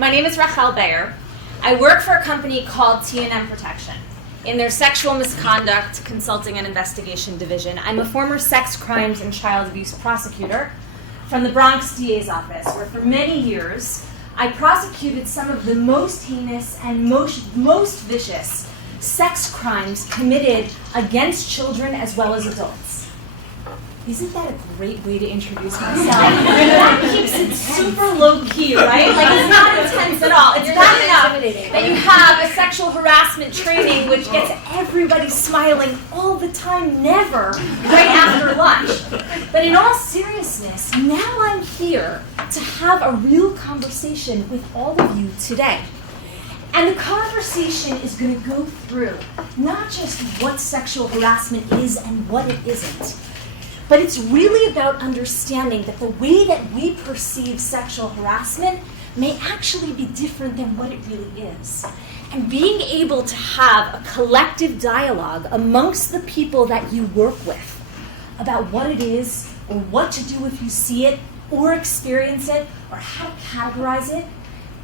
My name is Rachel Bayer. I work for a company called T&M Protection in their Sexual Misconduct Consulting and Investigation Division. I'm a former sex crimes and child abuse prosecutor from the Bronx DA's office, where for many years I prosecuted some of the most heinous and most vicious sex crimes committed against children as well as adults. Isn't that a great way to introduce myself? That keeps it super low-key, right? Like, it's not intense at all. It's bad enough that you have a sexual harassment training which gets everybody smiling all the time, never right after lunch. But in all seriousness, now I'm here to have a real conversation with all of you today. And the conversation is going to go through not just what sexual harassment is and what it isn't, but it's really about understanding that the way that we perceive sexual harassment may actually be different than what it really is. And being able to have a collective dialogue amongst the people that you work with about what it is, or what to do if you see it, or experience it, or how to categorize it,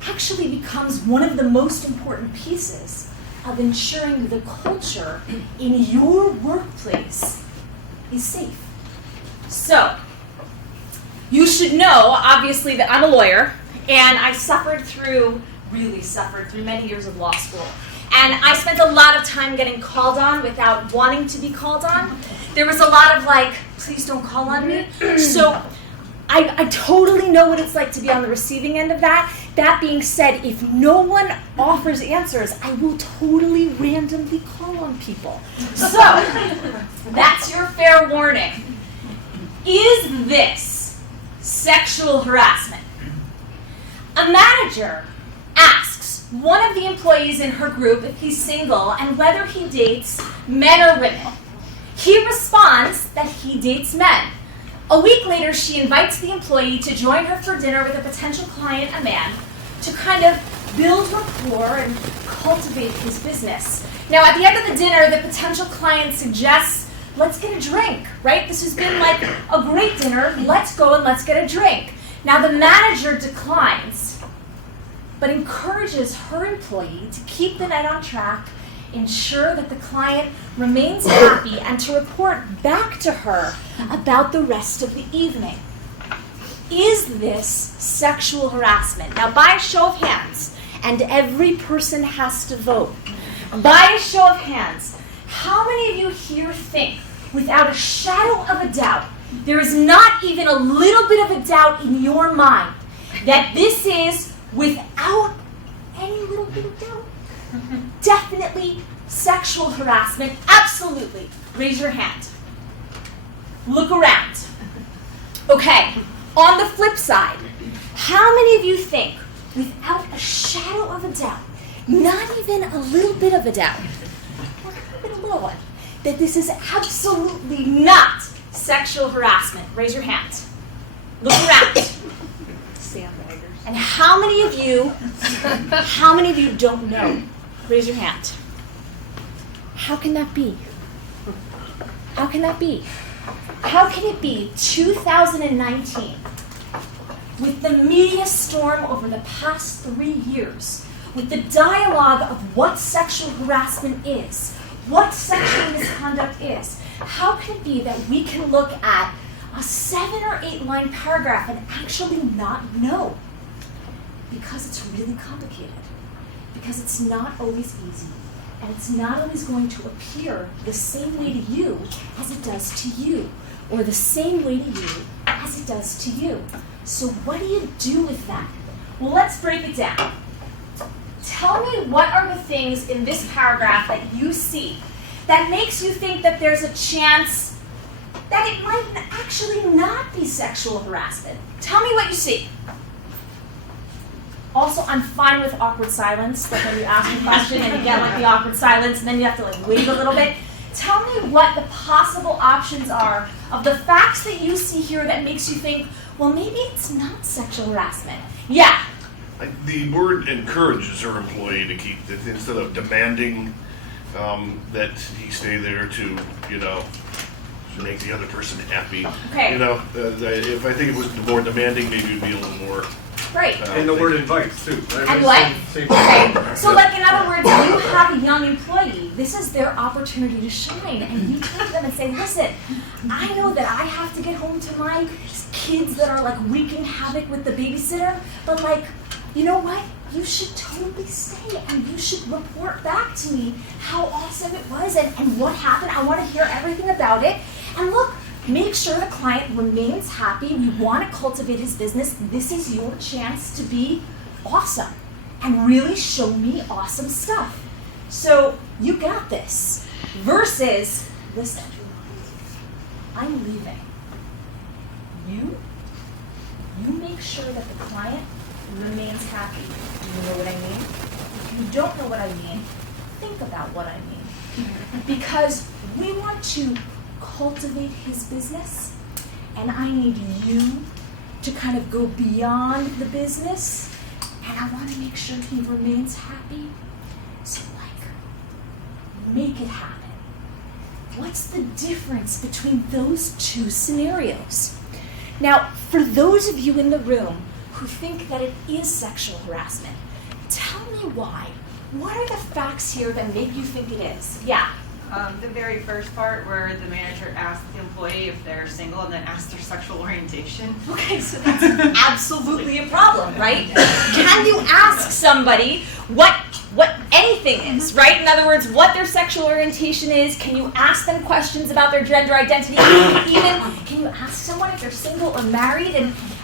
actually becomes one of the most important pieces of ensuring the culture in your workplace is safe. So, you should know, obviously, that I'm a lawyer, and I really suffered through many years of law school. And I spent a lot of time getting called on without wanting to be called on. There was a lot of like, please don't call on me. So, I totally know what it's like to be on the receiving end of that. That being said, if no one offers answers, I will totally randomly call on people. So, that's your fair warning. Is this sexual harassment? A manager asks one of the employees in her group if he's single and whether he dates men or women. He responds that he dates men. A week later, she invites the employee to join her for dinner with a potential client, a man, to kind of build rapport and cultivate his business. Now, at the end of the dinner, the potential client suggests, let's get a drink, right? This has been like a great dinner. Let's go and let's get a drink. Now, the manager declines, but encourages her employee to keep the night on track, ensure that the client remains happy, and to report back to her about the rest of the evening. Is this sexual harassment? Now, by a show of hands, and every person has to vote, by a show of hands, how many of you here think, without a shadow of a doubt, there is not even a little bit of a doubt in your mind that this is, without any little bit of doubt, definitely sexual harassment? Absolutely. Raise your hand. Look around. Okay, on the flip side, how many of you think, without a shadow of a doubt, not even a little bit of a doubt, a little one, that this is absolutely not sexual harassment? Raise your hand. Look around. Sandbaggers. And how many of you don't know? Raise your hand. How can that be? How can that be? How can it be 2019, with the media storm over the past 3 years, with the dialogue of what sexual harassment is, what sexual misconduct is, how can it be that we can look at a 7 or 8 line paragraph and actually not know? Because it's really complicated. Because it's not always easy. And it's not always going to appear the same way to you as it does to you, or the same way to you as it does to you. So what do you do with that? Well, let's break it down. Tell me, what are the things in this paragraph that you see that makes you think that there's a chance that it might actually not be sexual harassment? Tell me what you see. Also, I'm fine with awkward silence, like when you ask a question and you get like the awkward silence and then you have to like wait a little bit. Tell me what the possible options are of the facts that you see here that makes you think, well, maybe it's not sexual harassment. Yeah. The board encourages her employee to keep it instead of demanding that he stay there to, make the other person happy. Okay. If I think it was more demanding, maybe it'd be a little more Great. And the word invites too, right? And what? Same Okay, so like in other words, you have a young employee, this is their opportunity to shine, and you take them and say, listen, I know that I have to get home to my kids that are like wreaking havoc with the babysitter, but like, you know what? You should totally stay and you should report back to me how awesome it was and what happened. I want to hear everything about it. And look, make sure the client remains happy. We want to cultivate his business. This is your chance to be awesome and really show me awesome stuff. So you got this. Versus, listen, I'm leaving. You make sure that the client remains happy. Do you know what I mean? If you don't know what I mean, think about what I mean. Because we want to cultivate his business, and I need you to kind of go beyond the business, and I want to make sure he remains happy. So like, make it happen. What's the difference between those two scenarios? Now, for those of you in the room who think that it is sexual harassment, tell me why. What are the facts here that make you think it is? Yeah. The very first part where the manager asked the employee if they're single and then asked their sexual orientation. Okay, so that's absolutely a problem, right? Can you ask somebody what anything is, right? In other words, what their sexual orientation is. Can you ask them questions about their gender identity? Even can you ask someone if they're single or married?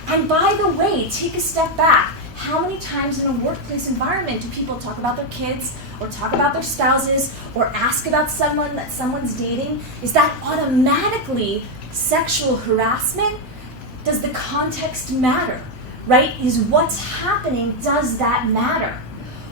And by the way, take a step back. How many times in a workplace environment do people talk about their kids or talk about their spouses or ask about someone that someone's dating? Is that automatically sexual harassment? Does the context matter, right? Is what's happening, does that matter?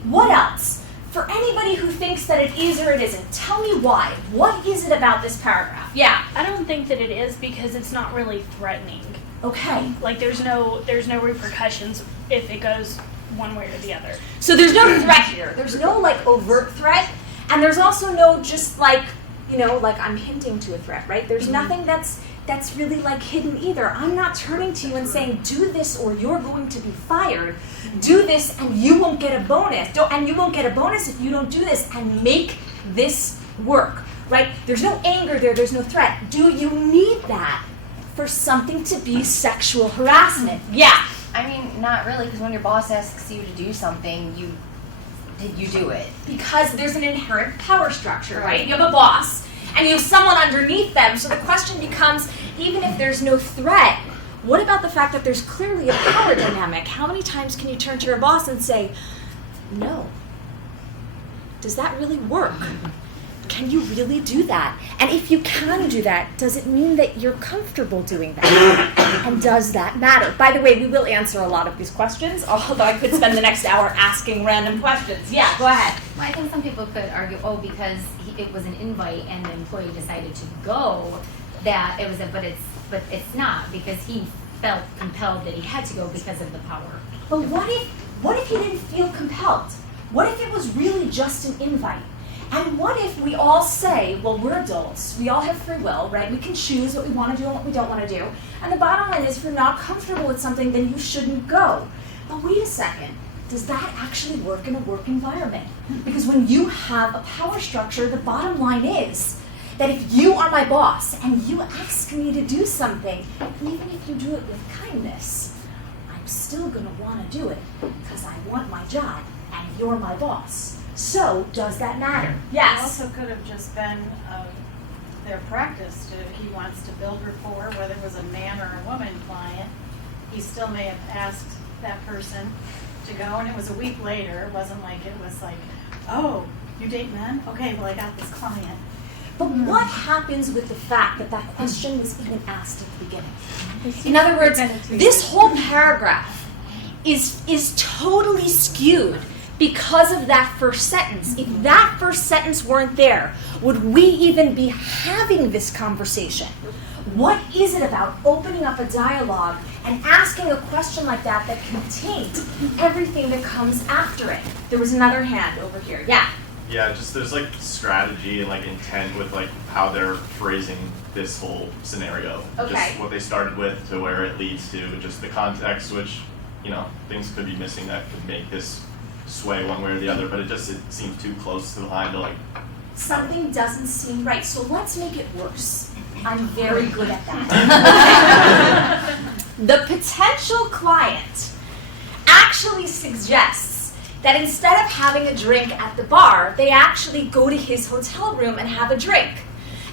What else? For anybody who thinks that it is or it isn't, tell me why. What is it about this paragraph? Yeah. I don't think that it is because it's not really threatening. Okay. Like there's no repercussions if it goes one way or the other. So there's no threat here. There's no like overt threat, and there's also no just like, you know, like I'm hinting to a threat, right? There's nothing that's really like hidden either. I'm not turning to you and saying, do this or you're going to be fired. Do this and you won't get a bonus. And you won't get a bonus if you don't do this and make this work, right? There's no anger there. There's no threat. Do you need that for something to be sexual harassment? Yeah. I mean, not really, because when your boss asks you to do something, you do it. Because there's an inherent power structure, right? You have a boss, and you have someone underneath them, so the question becomes, even if there's no threat, what about the fact that there's clearly a power dynamic? How many times can you turn to your boss and say, no? Does that really work? Can you really do that? And if you can do that, does it mean that you're comfortable doing that? And does that matter? By the way, we will answer a lot of these questions, although I could spend the next hour asking random questions. Yeah, go ahead. Well, I think some people could argue, because it was an invite and the employee decided to go, that it was but it's not, because he felt compelled that he had to go because of the power. But what if he didn't feel compelled? What if it was really just an invite? And what if we all say, well, we're adults, we all have free will, right? We can choose what we want to do and what we don't want to do. And the bottom line is, if you're not comfortable with something, then you shouldn't go. But wait a second, does that actually work in a work environment? Because when you have a power structure, the bottom line is that if you are my boss and you ask me to do something, even if you do it with kindness, I'm still going to want to do it because I want my job and you're my boss. So, does that matter? Yes. It also could have just been their practice. He wants to build rapport, whether it was a man or a woman client. He still may have asked that person to go, and it was a week later. It wasn't like it was like, oh, you date men? Okay, well, I got this client. But what happens with the fact that that question was even asked at the beginning? In other words, this whole paragraph is totally skewed because of that first sentence. If that first sentence weren't there, would we even be having this conversation? What is it about opening up a dialogue and asking a question like that that can taint everything that comes after it? There was another hand over here. Yeah. Yeah, just there's like strategy and like intent with like how they're phrasing this whole scenario. Okay. Just what they started with to where it leads to, just the context, which things could be missing that could make this sway one way or the other, but it seems too close to the line to like. Something doesn't seem right, so let's make it worse. I'm very good at that. The potential client actually suggests that instead of having a drink at the bar, they actually go to his hotel room and have a drink.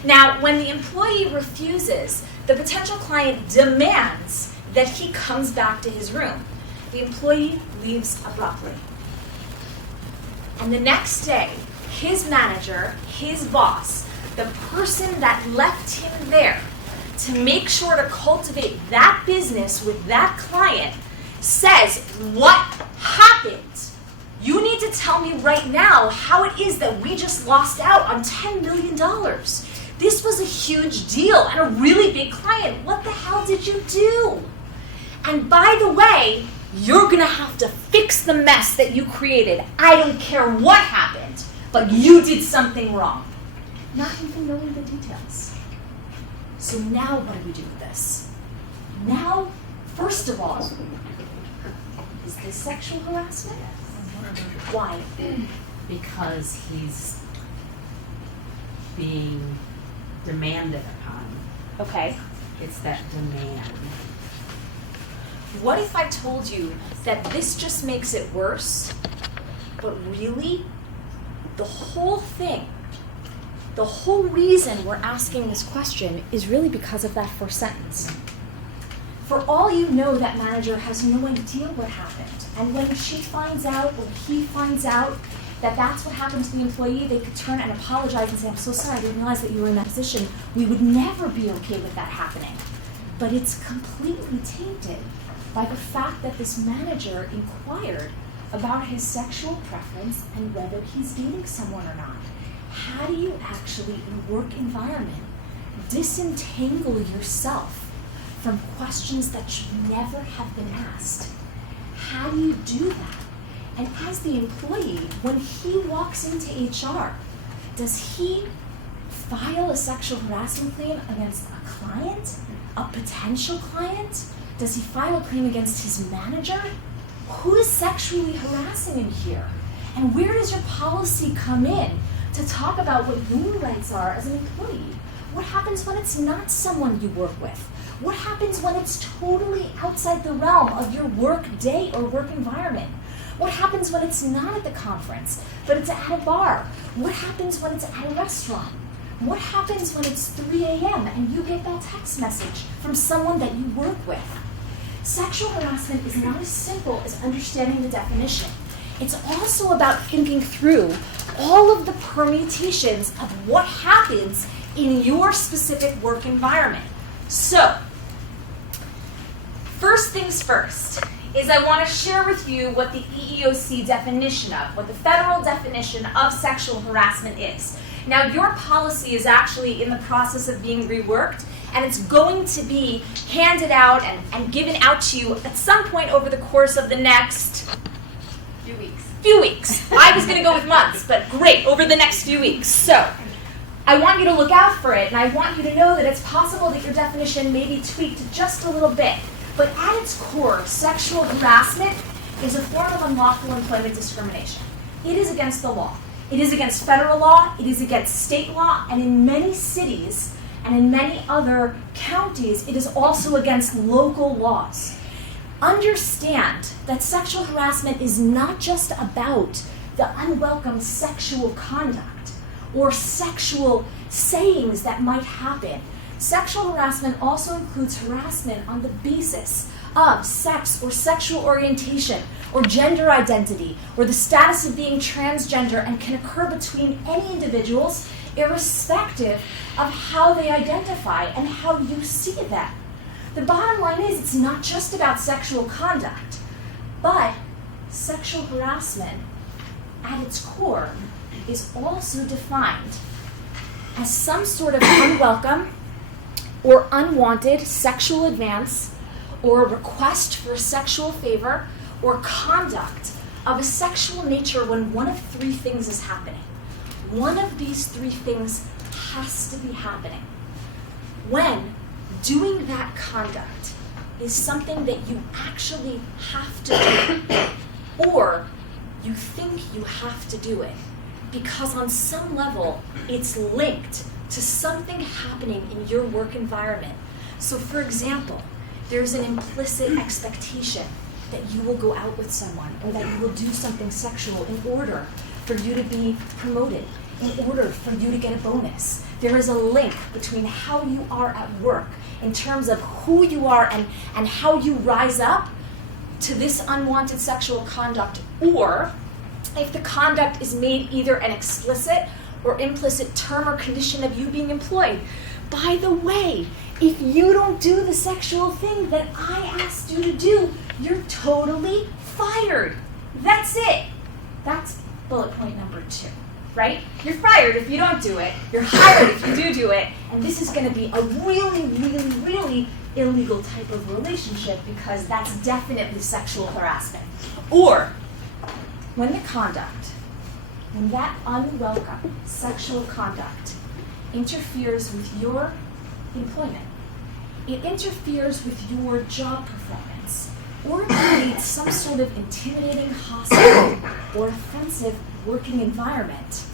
Now, when the employee refuses, the potential client demands that he comes back to his room. The employee leaves abruptly. And the next day, his manager, his boss, the person that left him there to make sure to cultivate that business with that client, says, "What happened? You need to tell me right now how it is that we just lost out on $10 million. This was a huge deal and a really big client. What the hell did you do? And by the way, you're gonna have to fix the mess that you created. I don't care what happened, but you did something wrong." Not even knowing the details. So now what do we do with this? Now, first of all, is this sexual harassment? Why? Because he's being demanded upon. Okay. It's that demand. What if I told you that this just makes it worse, but really, the whole thing, the whole reason we're asking this question is really because of that first sentence. For all you know, that manager has no idea what happened. And when she finds out, or he finds out, that that's what happened to the employee, they could turn and apologize and say, "I'm so sorry, I didn't realize that you were in that position. We would never be okay with that happening." But it's completely tainted by the fact that this manager inquired about his sexual preference and whether he's dating someone or not. How do you actually, in a work environment, disentangle yourself from questions that should never have been asked? How do you do that? And as the employee, when he walks into HR, does he file a sexual harassment claim against a client, a potential client? Does he file a claim against his manager? Who is sexually harassing him here? And where does your policy come in to talk about what your rights are as an employee? What happens when it's not someone you work with? What happens when it's totally outside the realm of your work day or work environment? What happens when it's not at the conference, but it's at a bar? What happens when it's at a restaurant? What happens when it's 3 a.m. and you get that text message from someone that you work with? Sexual harassment is not as simple as understanding the definition. It's also about thinking through all of the permutations of what happens in your specific work environment. So, first things first is I want to share with you what the EEOC definition of, what the federal definition of sexual harassment is. Now, your policy is actually in the process of being reworked, and it's going to be handed out and given out to you at some point over the course of the next few weeks. I was going to go with months, but great, over the next few weeks. So, I want you to look out for it, and I want you to know that it's possible that your definition may be tweaked just a little bit. But at its core, sexual harassment is a form of unlawful employment discrimination. It is against the law. It is against federal law, it is against state law, and in many cities and in many other counties, it is also against local laws. Understand that sexual harassment is not just about the unwelcome sexual conduct or sexual sayings that might happen. Sexual harassment also includes harassment on the basis of sex or sexual orientation or gender identity or the status of being transgender, and can occur between any individuals irrespective of how they identify and how you see them. The bottom line is it's not just about sexual conduct, but sexual harassment at its core is also defined as some sort of unwelcome or unwanted sexual advance or a request for a sexual favor or conduct of a sexual nature when one of three things is happening. One of these three things has to be happening. When doing that conduct is something that you actually have to do, or you think you have to do it, because on some level it's linked to something happening in your work environment. So for example, there's an implicit expectation that you will go out with someone or that you will do something sexual in order for you to be promoted, in order for you to get a bonus. There is a link between how you are at work in terms of who you are and how you rise up to this unwanted sexual conduct, or if the conduct is made either an explicit or implicit term or condition of you being employed. By the way, if you don't do the sexual thing that I asked you to do, you're totally fired. That's it. That's bullet point number 2, right? You're fired if you don't do it. You're hired if you do it. And this is going to be a really, really, really illegal type of relationship, because that's definitely sexual harassment. Or when that unwelcome sexual conduct interferes with your employment, it interferes with your job performance, or it creates some sort of intimidating, hostile, or offensive working environment,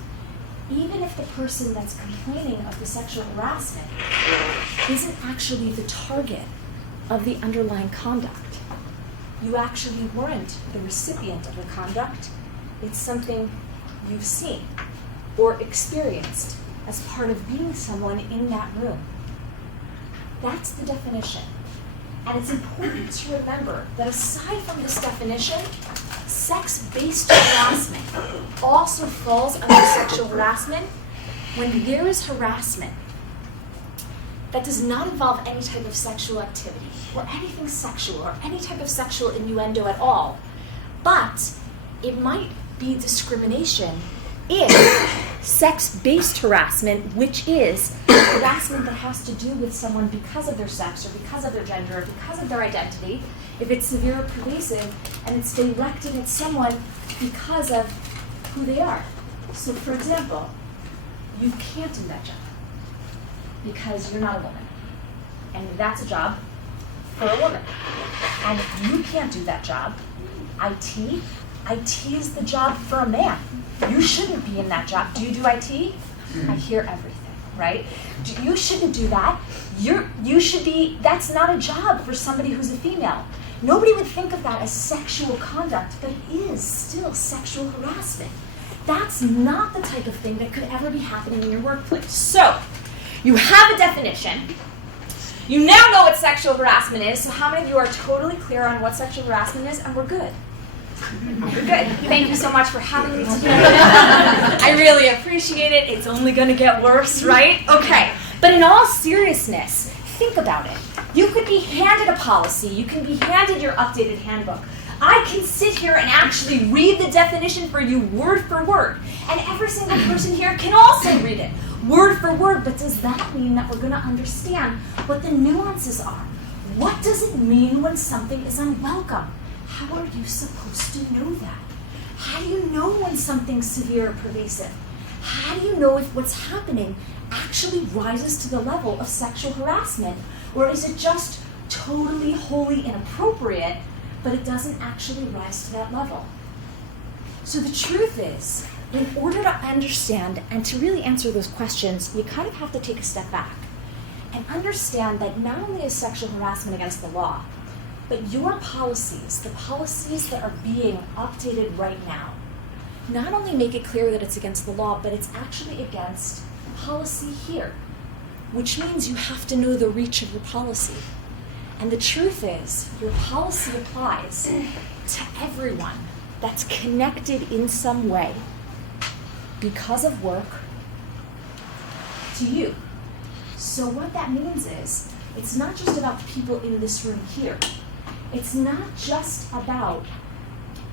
even if the person that's complaining of the sexual harassment isn't actually the target of the underlying conduct. You actually weren't the recipient of the conduct. It's something you've seen or experienced as part of being someone in that room. That's the definition. And it's important to remember that aside from this definition, sex-based harassment also falls under sexual harassment when there is harassment that does not involve any type of sexual activity or anything sexual or any type of sexual innuendo at all. But it might be discrimination if sex-based harassment, which is harassment that has to do with someone because of their sex or because of their gender or because of their identity, if it's severe or pervasive and it's directed at someone because of who they are. So for example, you can't do that job because you're not a woman. And that's a job for a woman. And if you can't do that job, IT is the job for a man. You shouldn't be in that job. Do you do IT? I hear everything, right? You shouldn't do that. You should be, that's not a job for somebody who's a female. Nobody would think of that as sexual conduct, but it is still sexual harassment. That's not the type of thing that could ever be happening in your workplace. So, you have a definition. You now know what sexual harassment is, so how many of you are totally clear on what sexual harassment is? And we're good. You're good. Thank you so much for having me today. I really appreciate it. It's only going to get worse, right? Okay. But in all seriousness, think about it. You could be handed a policy. You can be handed your updated handbook. I can sit here and actually read the definition for you word for word. And every single person here can also read it word for word. But does that mean that we're going to understand what the nuances are? What does it mean when something is unwelcome? How are you supposed to know that? How do you know when something's severe or pervasive? How do you know if what's happening actually rises to the level of sexual harassment? Or is it just totally, wholly inappropriate, but it doesn't actually rise to that level? So the truth is, in order to understand and to really answer those questions, you kind of have to take a step back and understand that not only is sexual harassment against the law, but your policies, the policies that are being updated right now, not only make it clear that it's against the law, but it's actually against policy here, which means you have to know the reach of your policy. And the truth is, your policy applies to everyone that's connected in some way because of work to you. So what that means is, it's not just about the people in this room here. It's not just about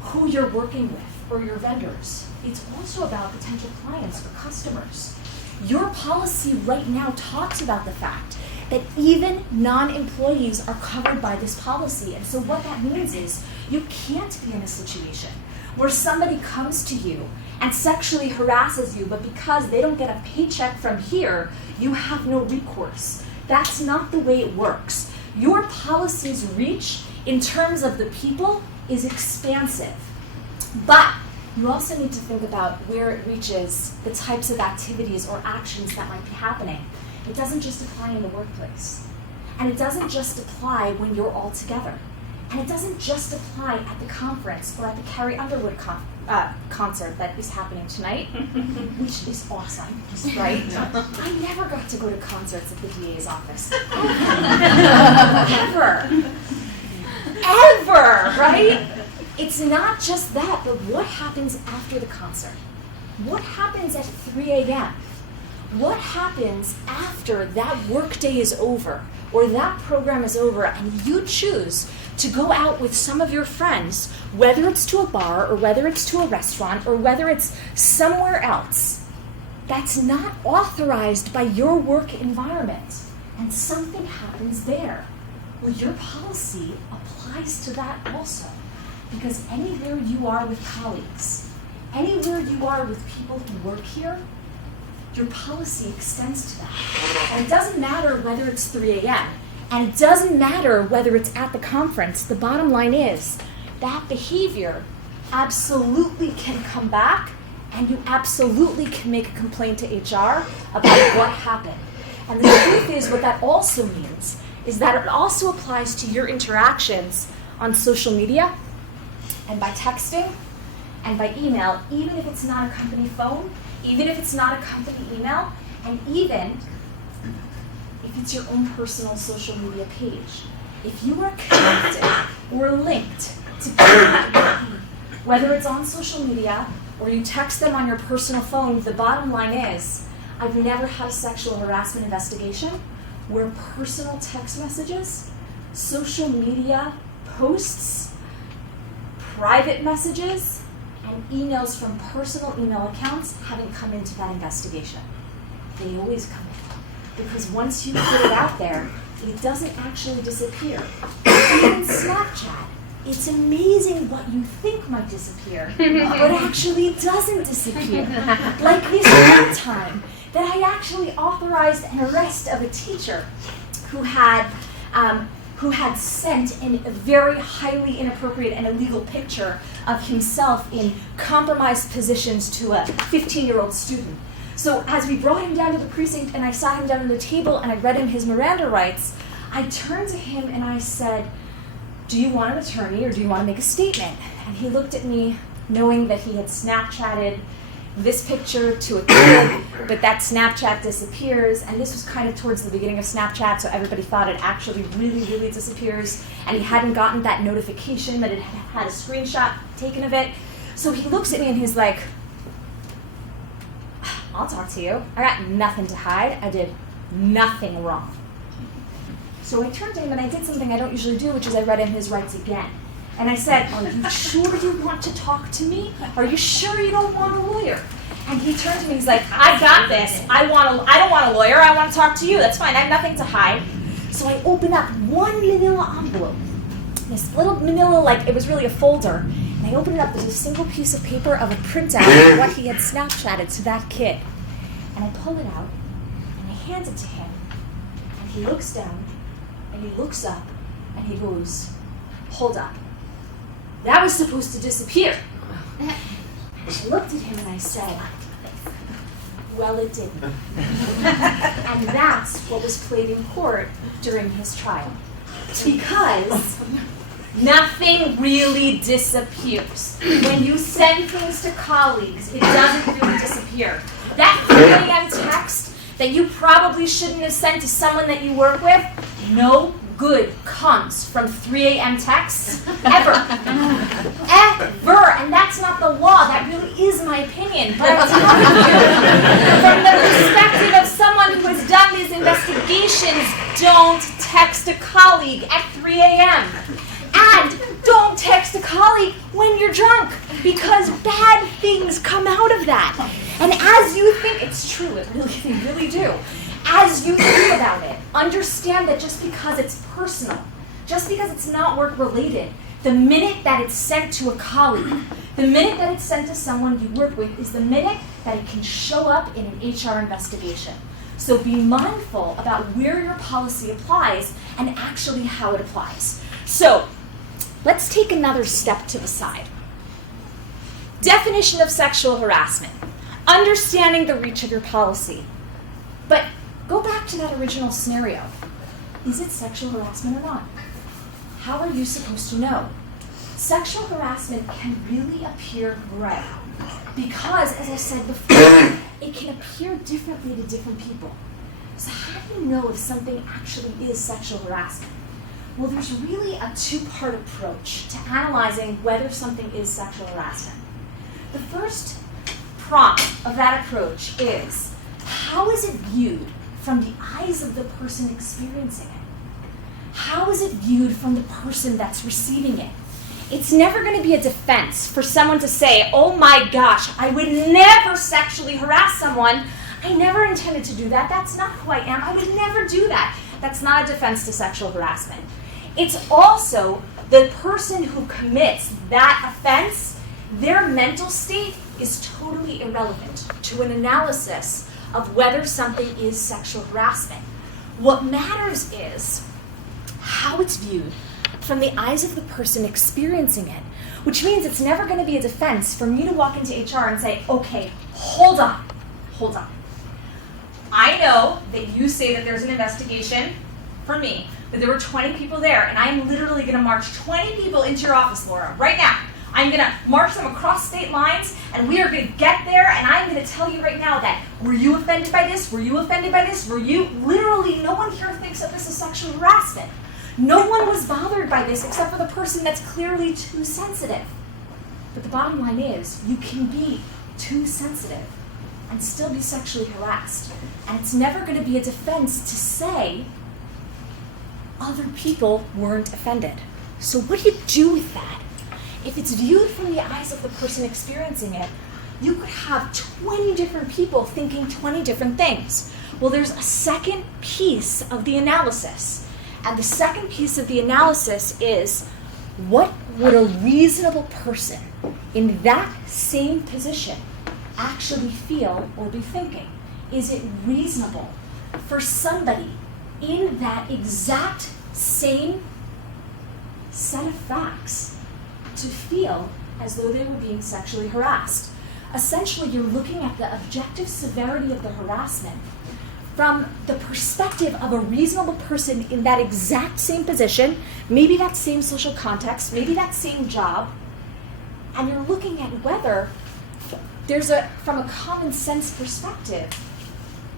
who you're working with or your vendors. It's also about potential clients or customers. Your policy right now talks about the fact that even non-employees are covered by this policy. And so what that means is you can't be in a situation where somebody comes to you and sexually harasses you, but because they don't get a paycheck from here, you have no recourse. That's not the way it works. Your policy's reach in terms of the people is expansive. But you also need to think about where it reaches the types of activities or actions that might be happening. It doesn't just apply in the workplace. And it doesn't just apply when you're all together. And it doesn't just apply at the conference or at the Carrie Underwood concert that is happening tonight, which is awesome, right? I never got to go to concerts at the DA's office. Ever, right? It's not just that, but what happens after the concert? What happens at 3 a.m.? What happens after that workday is over or that program is over and you choose to go out with some of your friends, whether it's to a bar or whether it's to a restaurant or whether it's somewhere else that's not authorized by your work environment, and something happens there? Well, your policy applies to that also, because anywhere you are with colleagues, anywhere you are with people who work here, your policy extends to that. And it doesn't matter whether it's 3 a.m., and it doesn't matter whether it's at the conference. The bottom line is that behavior absolutely can come back, and you absolutely can make a complaint to HR about what happened. And the truth is, what that also means is that it also applies to your interactions on social media and by texting and by email, even if it's not a company phone, even if it's not a company email, and even if it's your own personal social media page. If you are connected or linked to people, whether it's on social media or you text them on your personal phone, the bottom line is, I've never had a sexual harassment investigation where personal text messages, social media posts, private messages, and emails from personal email accounts haven't come into that investigation. They always come in. Because once you put it out there, it doesn't actually disappear. Even Snapchat, it's amazing what you think might disappear, but actually doesn't disappear. Like this one time that I actually authorized an arrest of a teacher who had sent in a very highly inappropriate and illegal picture of himself in compromised positions to a 15-year-old student. So as we brought him down to the precinct and I sat him down at the table and I read him his Miranda rights, I turned to him and I said, "Do you want an attorney or do you want to make a statement?" And he looked at me knowing that he had Snapchatted this picture to a kid, but that Snapchat disappears, and this was kind of towards the beginning of Snapchat, so everybody thought it actually really, really disappears, and he hadn't gotten that notification that it had a screenshot taken of it. So he looks at me and he's like, "I'll talk to you. I got nothing to hide. I did nothing wrong." So I turned to him and I did something I don't usually do, which is I read him his rights again. And I said, "Are you sure you want to talk to me? Are you sure you don't want a lawyer?" And he turned to me, he's like, "I got this. I don't want a lawyer. I want to talk to you. That's fine. I have nothing to hide." So I opened up one manila envelope. This little manila, like it was really a folder. And I opened it up. There's a single piece of paper of a printout of what he had Snapchatted to that kid. And I pull it out and I hand it to him. And he looks down and he looks up and he goes, "Hold up. That was supposed to disappear." I looked at him and I said, "Well, it didn't." And that's what was played in court during his trial. Because nothing really disappears. When you send things to colleagues, it doesn't really disappear. That 3 a.m. text that you probably shouldn't have sent to someone that you work with, no good comes from 3 a.m. texts, ever. Ever. And that's not the law. That really is my opinion. But I'm telling you, from the perspective of someone who has done these investigations, don't text a colleague at 3 a.m. And don't text a colleague when you're drunk, because bad things come out of that. And as you think, it's true, they really do. As you think about it, understand that just because it's personal, just because it's not work-related, the minute that it's sent to a colleague, the minute that it's sent to someone you work with, is the minute that it can show up in an HR investigation. So be mindful about where your policy applies and actually how it applies. So let's take another step to the side. Definition of sexual harassment. Understanding the reach of your policy. But go back to that original scenario. Is it sexual harassment or not? How are you supposed to know? Sexual harassment can really appear gray because, as I said before, it can appear differently to different people. So how do you know if something actually is sexual harassment? Well, there's really a two-part approach to analyzing whether something is sexual harassment. The first prong of that approach is, how is it viewed from the eyes of the person experiencing it? How is it viewed from the person that's receiving it? It's never going to be a defense for someone to say, oh my gosh, I would never sexually harass someone. I never intended to do that. That's not who I am. I would never do that. That's not a defense to sexual harassment. It's also the person who commits that offense, their mental state is totally irrelevant to an analysis of whether something is sexual harassment. What matters is how it's viewed from the eyes of the person experiencing it, which means it's never going to be a defense for me to walk into HR and say, okay, hold on. I know that you say that there's an investigation for me, that there were 20 people there, and I'm literally going to march 20 people into your office, Laura, right now. I'm going to march them across state lines, and we are going to get there, and I'm going to tell you right now that, were you offended by this? Were you offended by this? Literally, no one here thinks that this is sexual harassment. No one was bothered by this except for the person that's clearly too sensitive. But the bottom line is, you can be too sensitive and still be sexually harassed. And it's never going to be a defense to say other people weren't offended. So what do you do with that? If it's viewed from the eyes of the person experiencing it, you could have 20 different people thinking 20 different things. Well, there's a second piece of the analysis. And the second piece of the analysis is, what would a reasonable person in that same position actually feel or be thinking? Is it reasonable for somebody in that exact same set of facts to feel as though they were being sexually harassed? Essentially, you're looking at the objective severity of the harassment from the perspective of a reasonable person in that exact same position, maybe that same social context, maybe that same job, and you're looking at whether there's from a common sense perspective,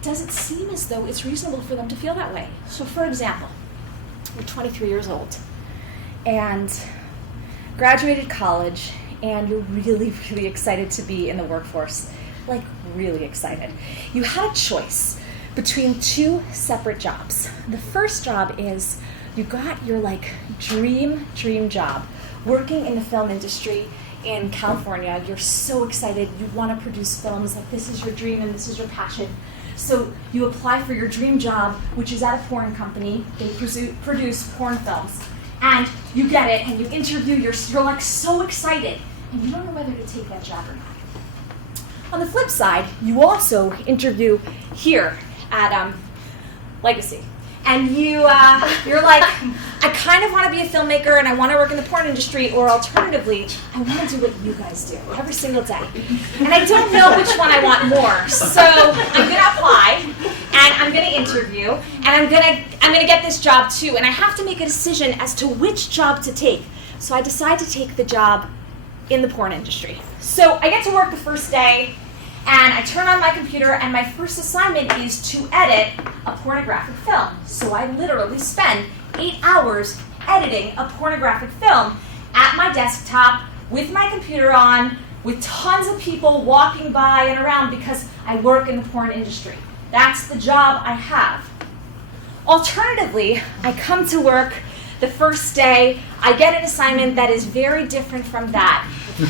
does it seem as though it's reasonable for them to feel that way? So for example, you're 23 years old and graduated college and you're really, really excited to be in the workforce, like really excited. You had a choice between two separate jobs. The first job is you got your dream job working in the film industry in California. You're so excited, you want to produce films, like this is your dream and this is your passion. So you apply for your dream job, which is at a porn company. They produce porn films. And you get it and you interview, you're like so excited and you don't know whether to take that job or not. On the flip side, you also interview here at Legacy. And you're like, I kind of want to be a filmmaker and I want to work in the porn industry, or alternatively, I want to do what you guys do every single day. And I don't know which one I want more. So I'm going to apply and I'm going to interview and I'm going to get this job too. And I have to make a decision as to which job to take. So I decide to take the job in the porn industry. So I get to work the first day, and I turn on my computer, and my first assignment is to edit a pornographic film. So I literally spend 8 hours editing a pornographic film at my desktop with my computer on, with tons of people walking by and around because I work in the porn industry. That's the job I have. Alternatively, I come to work the first day, I get an assignment that is very different from that. And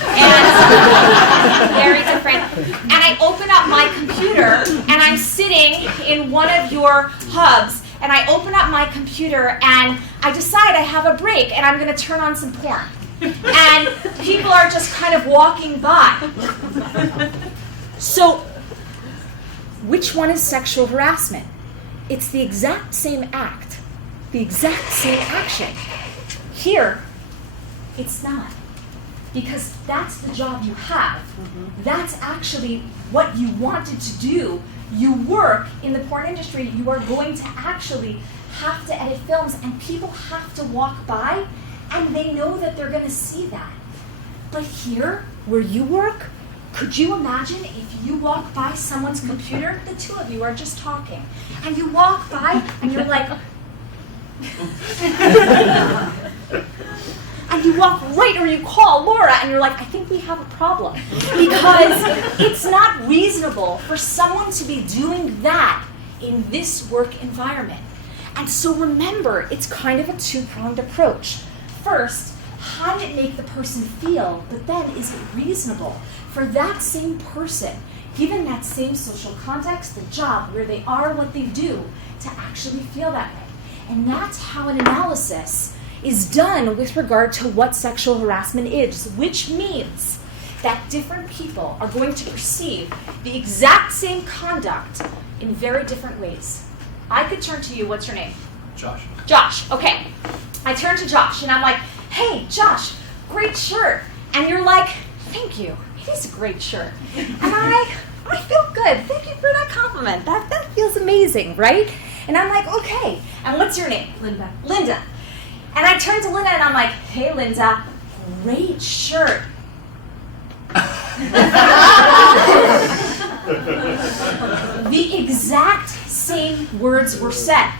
very different. And I open up my computer and I'm sitting in one of your hubs and I open up my computer and I decide I have a break and I'm going to turn on some porn. And people are just kind of walking by. So which one is sexual harassment? It's the exact same act, the exact same action. Here, it's not. Because that's the job you have. That's actually what you wanted to do. You work in the porn industry. You are going to actually have to edit films, and people have to walk by, and they know that they're going to see that. But here, where you work, could you imagine if you walk by someone's computer, the two of you are just talking, and you walk by, and you're like, and you walk right, or you call Laura, and you're like, I think we have a problem. Because it's not reasonable for someone to be doing that in this work environment. And so remember, it's kind of a two-pronged approach. First, how did it make the person feel? But then, is it reasonable for that same person, given that same social context, the job, where they are, what they do, to actually feel that way? And that's how an analysis is done with regard to what sexual harassment is, which means that different people are going to perceive the exact same conduct in very different ways. I could turn to you. What's your name? Josh. Josh. Okay. I turn to Josh and I'm like, hey, Josh, great shirt. And you're like, thank you. It is a great shirt. And I feel good. Thank you for that compliment. That feels amazing, right? And I'm like, okay. And what's your name? Linda. Linda. And I turn to Linda and I'm like, hey, Linda, great shirt. The exact same words were said.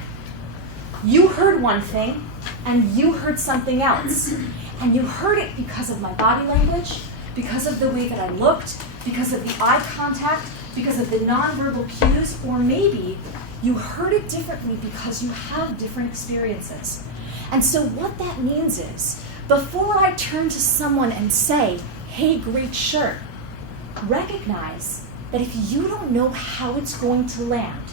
You heard one thing, and you heard something else. And you heard it because of my body language, because of the way that I looked, because of the eye contact, because of the nonverbal cues, or maybe you heard it differently because you have different experiences. And so what that means is, before I turn to someone and say, hey, great shirt, recognize that if you don't know how it's going to land,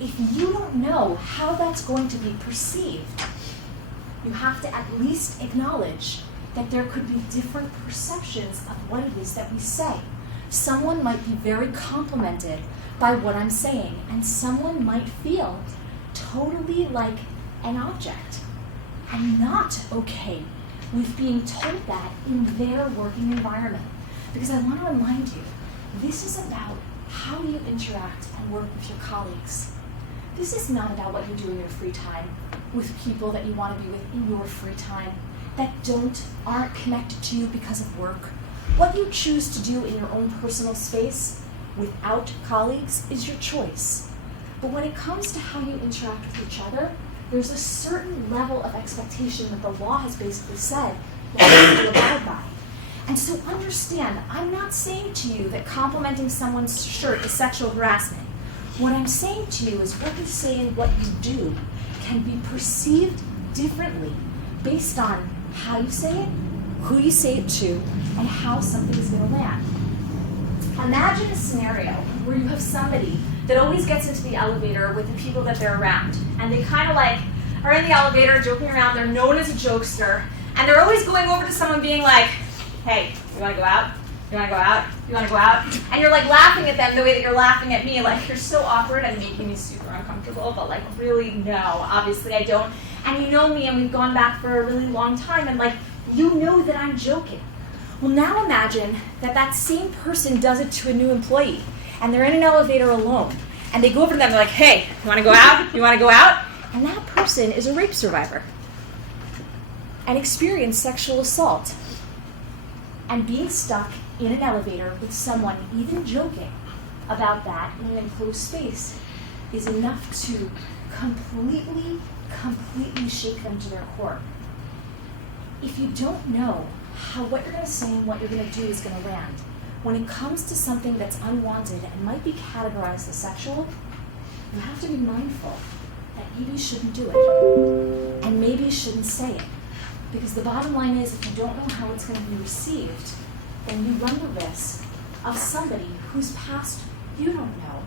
if you don't know how that's going to be perceived, you have to at least acknowledge that there could be different perceptions of what it is that we say. Someone might be very complimented by what I'm saying, and someone might feel totally like an object and not okay with being told that in their working environment. Because I want to remind you, this is about how you interact and work with your colleagues. This is not about what you do in your free time with people that you want to be with in your free time that aren't connected to you because of work. What you choose to do in your own personal space without colleagues is your choice. But when it comes to how you interact with each other, there's a certain level of expectation that the law has basically said that you have to abide by. And so understand, I'm not saying to you that complimenting someone's shirt is sexual harassment. What I'm saying to you is what you say and what you do can be perceived differently based on how you say it, who you say it to, and how something is going to land. Imagine a scenario where you have somebody that always gets into the elevator with the people that they're around, and they kind of like are in the elevator joking around. They're known as a jokester, and they're always going over to someone being like, hey, you want to go out? You want to go out? You want to go out? And you're like laughing at them the way that you're laughing at me, like you're so awkward and making me super uncomfortable, but like really no, obviously I don't. And you know me and we've gone back for a really long time and like you know that I'm joking. Well, now imagine that that same person does it to a new employee and they're in an elevator alone and they go over to them and they're like, hey, you want to go out? You want to go out? And that person is a rape survivor and experienced sexual assault. And being stuck in an elevator with someone even joking about that in an enclosed space is enough to completely shake them to their core. If you don't know how what you're going to say and what you're going to do is going to land, when it comes to something that's unwanted and might be categorized as sexual, you have to be mindful that maybe you shouldn't do it, and maybe you shouldn't say it. Because the bottom line is, if you don't know how it's going to be received, then you run the risk of somebody whose past you don't know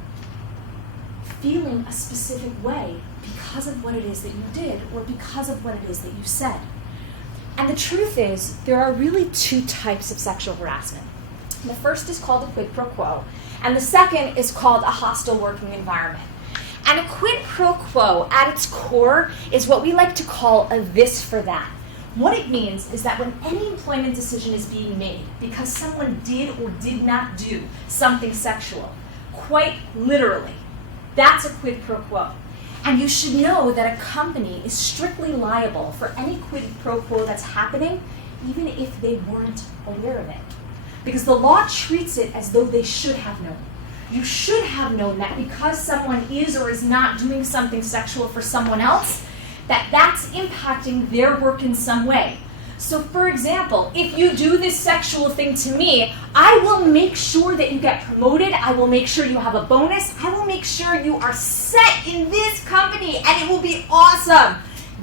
feeling a specific way because of what it is that you did or because of what it is that you said. And the truth is, there are really two types of sexual harassment. The first is called a quid pro quo, and the second is called a hostile working environment. And a quid pro quo, at its core, is what we like to call a this for that. What it means is that when any employment decision is being made because someone did or did not do something sexual, quite literally, that's a quid pro quo. And you should know that a company is strictly liable for any quid pro quo that's happening, even if they weren't aware of it. Because the law treats it as though they should have known. You should have known that because someone is or is not doing something sexual for someone else, that's impacting their work in some way. So for example, if you do this sexual thing to me, I will make sure that you get promoted, I will make sure you have a bonus, I will make sure you are set in this company and it will be awesome.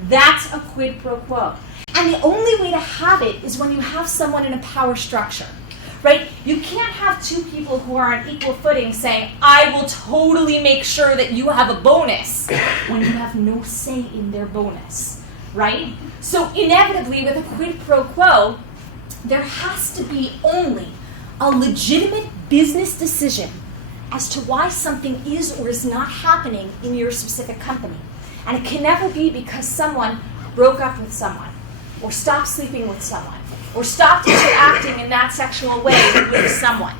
That's a quid pro quo. And the only way to have it is when you have someone in a power structure. Right? You can't have two people who are on equal footing saying, I will totally make sure that you have a bonus, when you have no say in their bonus, right? So inevitably, with a quid pro quo, there has to be only a legitimate business decision as to why something is or is not happening in your specific company. And it can never be because someone broke up with someone, or stopped sleeping with someone, or stopped interacting in that sexual way with someone.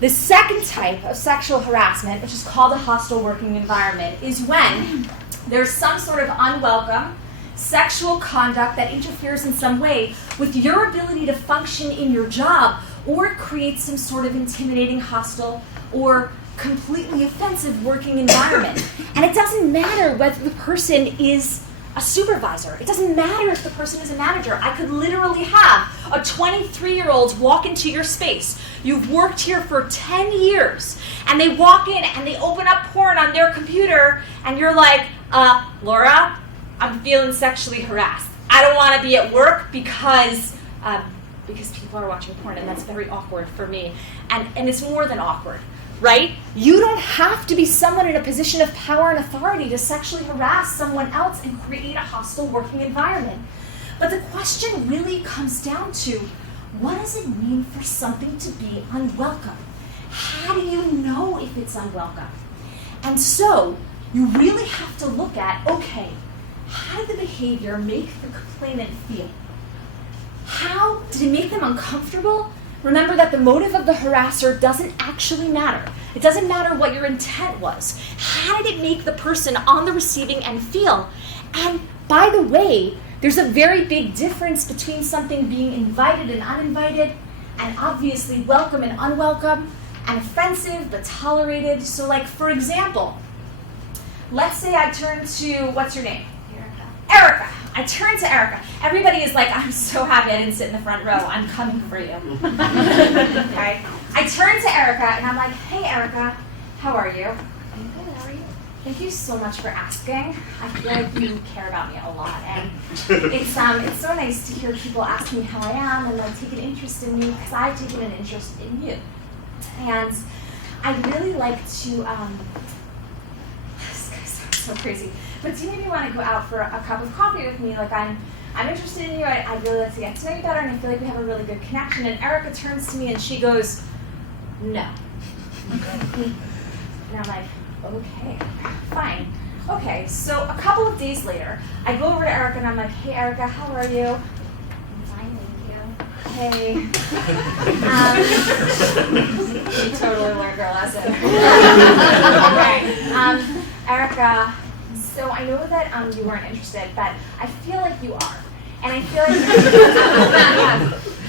The second type of sexual harassment, which is called a hostile working environment, is when there's some sort of unwelcome sexual conduct that interferes in some way with your ability to function in your job, or it creates some sort of intimidating, hostile, or completely offensive working environment. And it doesn't matter whether the person is a supervisor. It doesn't matter if the person is a manager. I could literally have a 23-year-old walk into your space. You've worked here for 10 years, and they walk in and they open up porn on their computer, and you're like, Laura, I'm feeling sexually harassed. I don't want to be at work because people are watching porn, and that's very awkward for me. And it's more than awkward. Right? You don't have to be someone in a position of power and authority to sexually harass someone else and create a hostile working environment. But the question really comes down to, what does it mean for something to be unwelcome? How do you know if it's unwelcome? And so, you really have to look at, okay, how did the behavior make the complainant feel? How did it make them uncomfortable? Remember that the motive of the harasser doesn't actually matter. It doesn't matter what your intent was. How did it make the person on the receiving end feel? And by the way, there's a very big difference between something being invited and uninvited, and obviously welcome and unwelcome, and offensive but tolerated. So like, for example, let's say I turn to, what's your name? Erica. I turn to Erica. Everybody is like, I'm so happy I didn't sit in the front row. I'm coming for you. Okay? I turn to Erica and I'm like, hey Erica, how are you? I'm good, how are you? Thank you so much for asking. I feel like you care about me a lot. And it's so nice to hear people ask me how I am and like take an interest in me, because I've taken an interest in you. And I'd really like to, this guy sounds so crazy, but do you maybe want to go out for a cup of coffee with me? Like I'm interested in you, I'd really like to get to know you better, and I feel like we have a really good connection. And Erica turns to me and she goes, no. And I'm like, okay, fine. Okay, so a couple of days later, I go over to Erica and I'm like, hey Erica, how are you? I'm fine, thank you. Hey. You totally learned our lesson. Okay. Erica, so I know that you weren't interested, but I feel like you are. And I feel like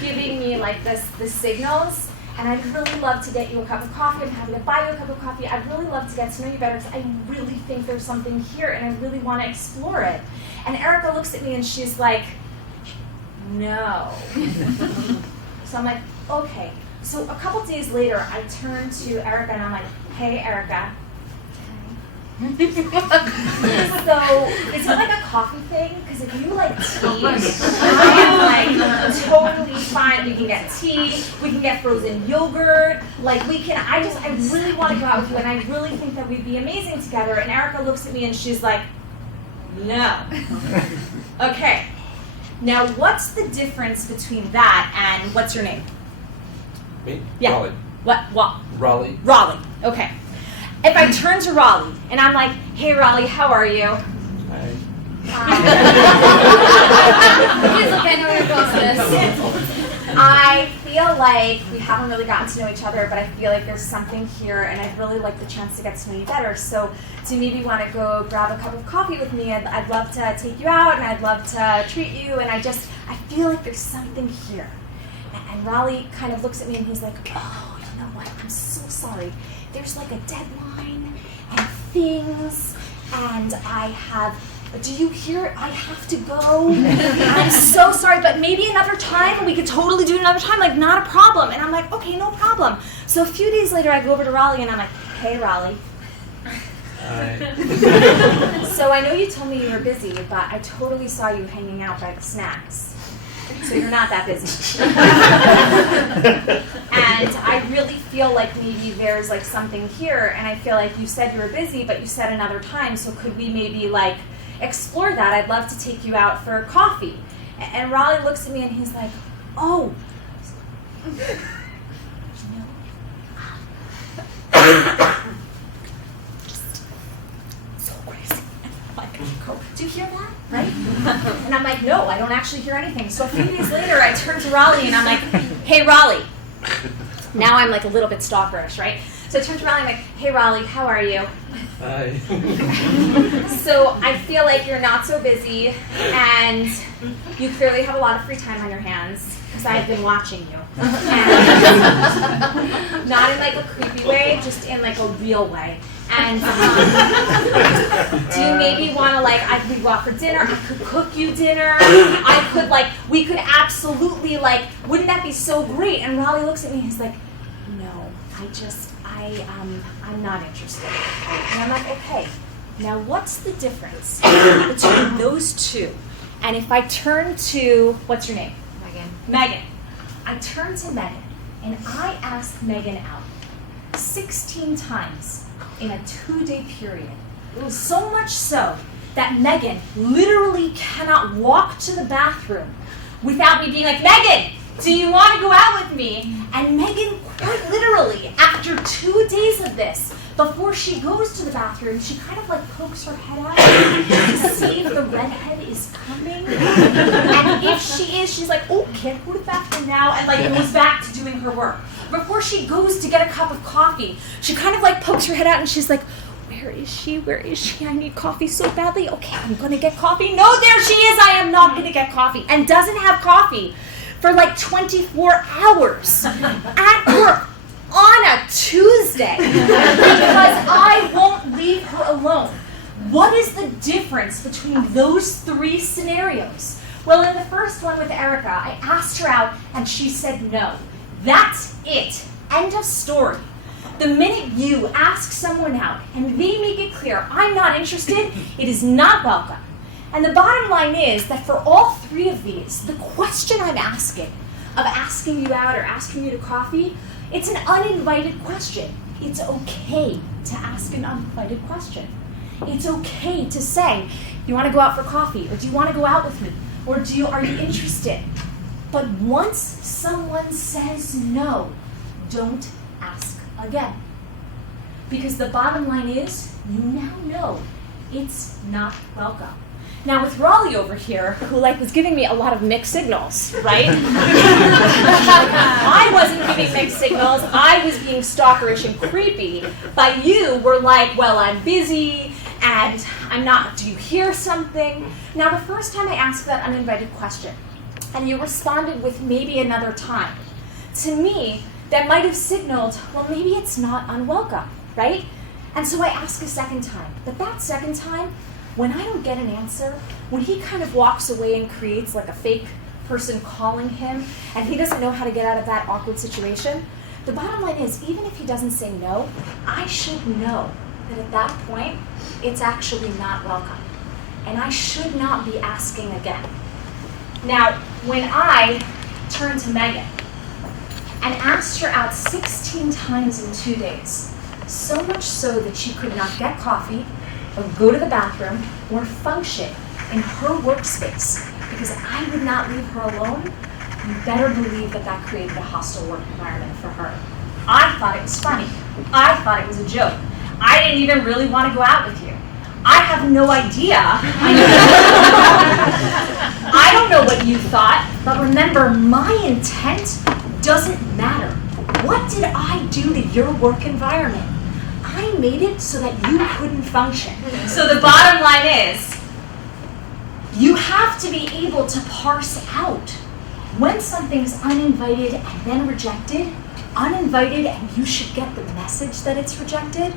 you're giving me like the signals, and I'd really love to get you a cup of coffee. I'm happy to buy you a cup of coffee. I'd really love to get to know you better, because I really think there's something here and I really want to explore it. And Erica looks at me and she's like, no. So I'm like, okay. So a couple days later, I turn to Erica and I'm like, hey Erica. So, is it like a coffee thing? Because if you like tea, I am like totally fine. We can get tea, we can get frozen yogurt, like I really want to go out with you, and I really think that we'd be amazing together. And Erica looks at me and she's like, no. Okay. Now what's the difference between that and what's your name? Me? Yeah. Raleigh. What? Raleigh. Raleigh. Okay. If I turn to Raleigh and I'm like, hey Raleigh, how are you? He's like, I know your boss is. I feel like we haven't really gotten to know each other, but I feel like there's something here, and I'd really like the chance to get to know you better. So, do you maybe want to go grab a cup of coffee with me? I'd love to take you out, and I'd love to treat you, and I feel like there's something here. And Raleigh kind of looks at me, and he's like, oh, you know what? I'm so sorry. There's like a deadline and things, and do you hear? I have to go. I'm so sorry, but maybe another time. We could totally do it another time. Like, not a problem. And I'm like, okay, no problem. So a few days later, I go over to Raleigh, and I'm like, hey, Raleigh. So I know you told me you were busy, but I totally saw you hanging out by the snacks. So you're not that busy. And I really feel like maybe there's like something here, and I feel like you said you were busy, but you said another time, so could we maybe like explore that? I'd love to take you out for coffee. And Raleigh looks at me and he's like, oh. So crazy. Do you hear that? Right? And I'm like, no, I don't actually hear anything. So a few days later, I turn to Raleigh and I'm like, hey, Raleigh. Now I'm like a little bit stalkerish, right? So I turn to Raleigh and I'm like, hey, Raleigh, how are you? Hi. So I feel like you're not so busy and you clearly have a lot of free time on your hands because I've been watching you. And not in like a creepy way, just in like a real way. And do you maybe want to we go out for dinner? I could cook you dinner. We could absolutely wouldn't that be so great? And Raleigh looks at me and he's like, no, I'm not interested. And I'm like, okay, now what's the difference between those two? And if I turn to, what's your name? Megan. I turn to Megan and I ask Megan out 16 times in a 2-day period. So much so that Megan literally cannot walk to the bathroom without me being like, Megan, do you want to go out with me? And Megan, quite literally, after 2 days of this, before she goes to the bathroom, she kind of pokes her head out to see if the redhead is coming. And if she is, she's like, oh, can't go to the bathroom now, and goes back to doing her work. Before she goes to get a cup of coffee, she kind of pokes her head out and she's like, where is she? Where is she? I need coffee so badly. Okay, I'm going to get coffee. No, there she is. I am not going to get coffee. And doesn't have coffee for 24 hours at work on a Tuesday because I won't leave her alone. What is the difference between those 3 scenarios? Well, in the first one with Erica, I asked her out and she said no. That's it. End of story. The minute you ask someone out and they make it clear, I'm not interested, it is not welcome. And the bottom line is that for all 3 of these, the question I'm asking, of asking you out or asking you to coffee, it's an uninvited question. It's okay to ask an uninvited question. It's okay to say, you want to go out for coffee, or do you want to go out with me, or are you interested? But once someone says no, don't ask again. Because the bottom line is, you now know it's not welcome. Now with Raleigh over here, who was giving me a lot of mixed signals, right? I wasn't giving mixed signals, I was being stalkerish and creepy, but you were like, well, I'm busy, and I'm not, do you hear something? Now the first time I asked that uninvited question, and you responded with maybe another time, to me, that might have signaled, well, maybe it's not unwelcome, right? And so I ask a second time. But that second time, when I don't get an answer, when he kind of walks away and creates a fake person calling him, and he doesn't know how to get out of that awkward situation, the bottom line is, even if he doesn't say no, I should know that at that point, it's actually not welcome. And I should not be asking again. Now, when I turned to Megan and asked her out 16 times in 2 days, so much so that she could not get coffee or go to the bathroom or function in her workspace because I would not leave her alone, you better believe that that created a hostile work environment for her. I thought it was funny. I thought it was a joke. I didn't even really want to go out with you. I have no idea. I don't know what you thought, but remember, my intent doesn't matter. What did I do to your work environment? I made it so that you couldn't function. So the bottom line is, you have to be able to parse out when something's uninvited and then rejected, uninvited and you should get the message that it's rejected,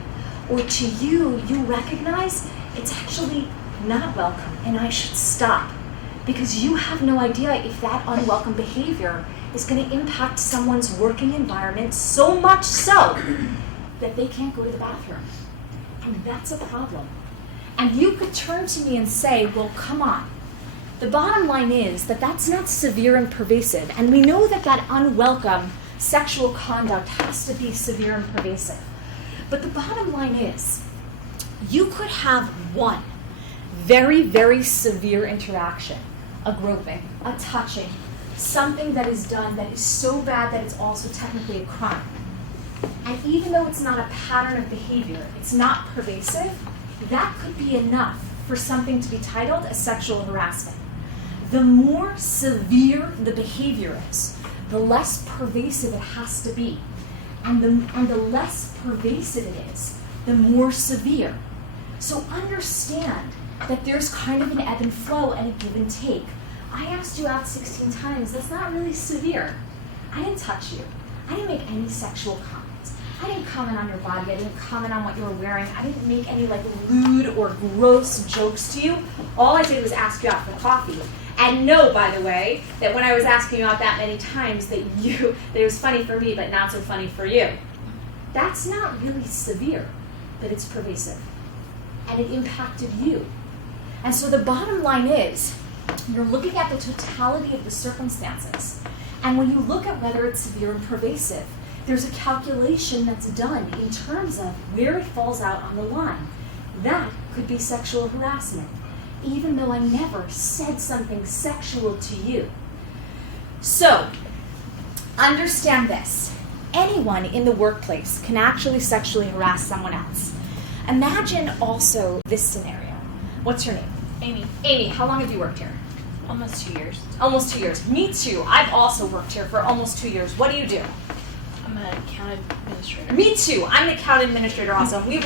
or to you recognize it's actually not welcome and I should stop. Because you have no idea if that unwelcome behavior is going to impact someone's working environment so much so that they can't go to the bathroom. And that's a problem. And you could turn to me and say, well, come on. The bottom line is that that's not severe and pervasive. And we know that that unwelcome sexual conduct has to be severe and pervasive. But the bottom line is, you could have one very, very severe interaction, a groping, a touching, something that is done that is so bad that it's also technically a crime. And even though it's not a pattern of behavior, it's not pervasive, that could be enough for something to be titled a sexual harassment. The more severe the behavior is, the less pervasive it has to be. And the less pervasive it is, the more severe. So understand that there's kind of an ebb and flow and a give and take. I asked you out 16 times. That's not really severe. I didn't touch you. I didn't make any sexual comments. I didn't comment on your body. I didn't comment on what you were wearing. I didn't make any lewd or gross jokes to you. All I did was ask you out for coffee. And know, by the way, that when I was asking you out that many times that it was funny for me, but not so funny for you. That's not really severe, but it's pervasive. And it impacted you. And so the bottom line is, you're looking at the totality of the circumstances. And when you look at whether it's severe and pervasive, there's a calculation that's done in terms of where it falls out on the line. That could be sexual harassment, even though I never said something sexual to you. So, understand this. Anyone in the workplace can actually sexually harass someone else. Imagine also this scenario. What's your name? Amy, Amy, how long have you worked here? almost 2 years. Almost 2 years. Me too. I've also worked here for almost 2 years. What do you do? I'm an account administrator. Me too. I'm an account administrator also. We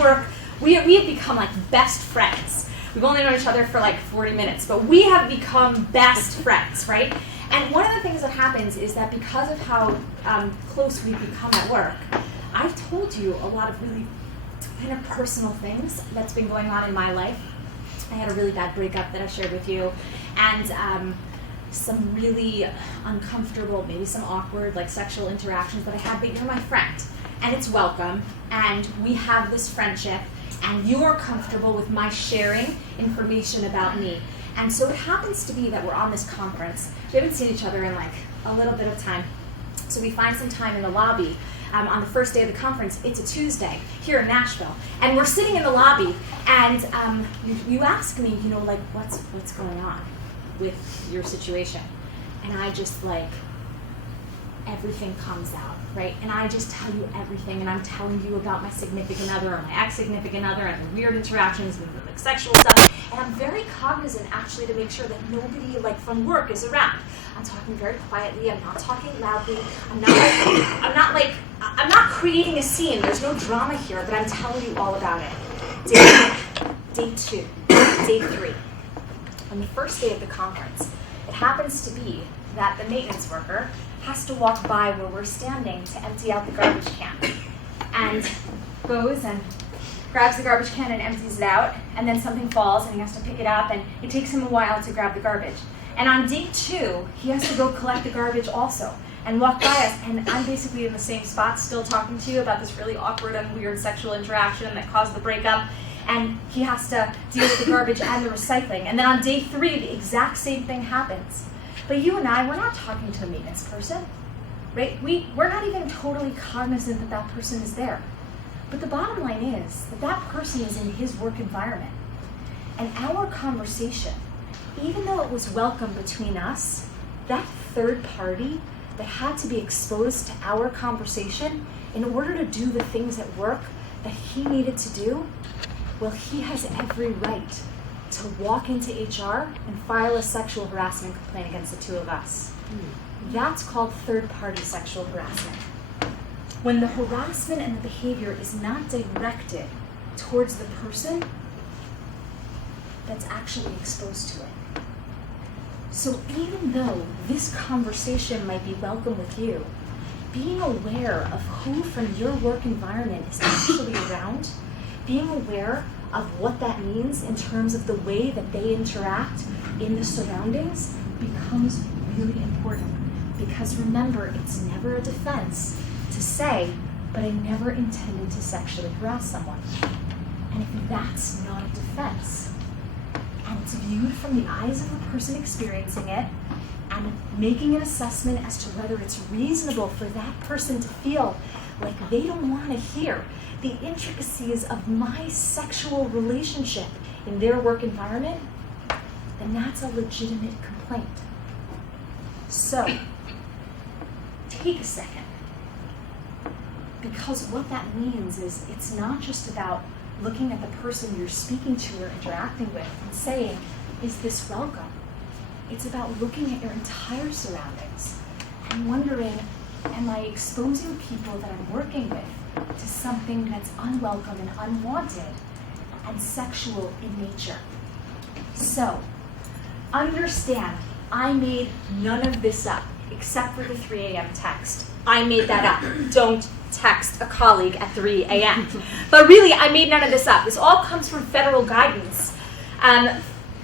have become like best friends. We've only known each other for like 40 minutes, but we have become best friends, right? And one of the things that happens is that because of how close we've become at work, I've told you a lot of really kind of personal things that's been going on in my life. I had a really bad breakup that I shared with you, and some really uncomfortable, maybe some awkward, like sexual interactions that I had, but you're my friend, and it's welcome, and we have this friendship, and you're comfortable with my sharing information about me. And so it happens to be that we're on this conference. We haven't seen each other in like a little bit of time. So we find some time in the lobby on the first day of the conference. It's a Tuesday here in Nashville. And we're sitting in the lobby, and you ask me, like, what's going on with your situation? And I just everything comes out, right? And I just tell you everything, and I'm telling you about my significant other or my ex-significant other and the weird interactions with like sexual stuff. And I'm very cognizant actually to make sure that nobody from work is around. I'm talking very quietly, I'm not talking loudly, I'm not creating a scene. There's no drama here, but I'm telling you all about it. Day 2, day 3. On the first day of the conference, it happens to be that the maintenance worker has to walk by where we're standing to empty out the garbage can. And goes and grabs the garbage can and empties it out, and then something falls and he has to pick it up, and it takes him a while to grab the garbage. And on day 2, he has to go collect the garbage also and walk by us, and I'm basically in the same spot still talking to you about this really awkward and weird sexual interaction that caused the breakup, and he has to deal with the garbage and the recycling. And then on day 3, the exact same thing happens. But you and I, we're not talking to a maintenance person, right? We're not even totally cognizant that that person is there. But the bottom line is that that person is in his work environment. And our conversation, even though it was welcome between us, that third party that had to be exposed to our conversation in order to do the things at work that he needed to do, well, he has every right to walk into HR and file a sexual harassment complaint against the two of us. That's called third-party sexual harassment. When the harassment and the behavior is not directed towards the person that's actually exposed to it. So even though this conversation might be welcome with you, being aware of who from your work environment is actually around, being aware of what that means in terms of the way that they interact in the surroundings becomes really important. Because remember, it's never a defense to say, but I never intended to sexually harass someone. And if that's not a defense, and it's viewed from the eyes of the person experiencing it, and making an assessment as to whether it's reasonable for that person to feel like they don't want to hear the intricacies of my sexual relationship in their work environment, then that's a legitimate complaint. So, take a second. Because what that means is it's not just about looking at the person you're speaking to or interacting with and saying, is this welcome? It's about looking at your entire surroundings and wondering, am I exposing people that I'm working with to something that's unwelcome and unwanted and sexual in nature? So, understand, I made none of this up except for the 3 a.m. text. I made that up. Don't text a colleague at 3 a.m. But really, I made none of this up. This all comes from federal guidance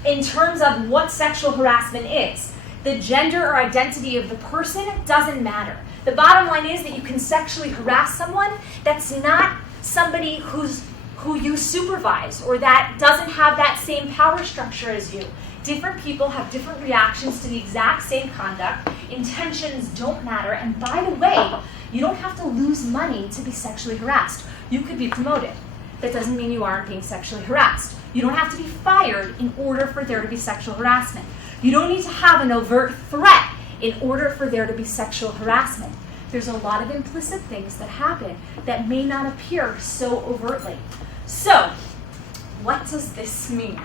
in terms of what sexual harassment is. The gender or identity of the person doesn't matter. The bottom line is that you can sexually harass someone that's not somebody who you supervise or that doesn't have that same power structure as you. Different people have different reactions to the exact same conduct. Intentions don't matter. And by the way, you don't have to lose money to be sexually harassed. You could be promoted. That doesn't mean you aren't being sexually harassed. You don't have to be fired in order for there to be sexual harassment. You don't need to have an overt threat in order for there to be sexual harassment. There's a lot of implicit things that happen that may not appear so overtly. So, what does this mean?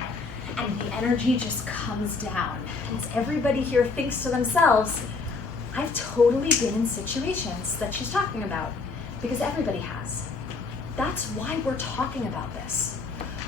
And the energy just comes down. As everybody here thinks to themselves, I've totally been in situations that she's talking about, because everybody has. That's why we're talking about this.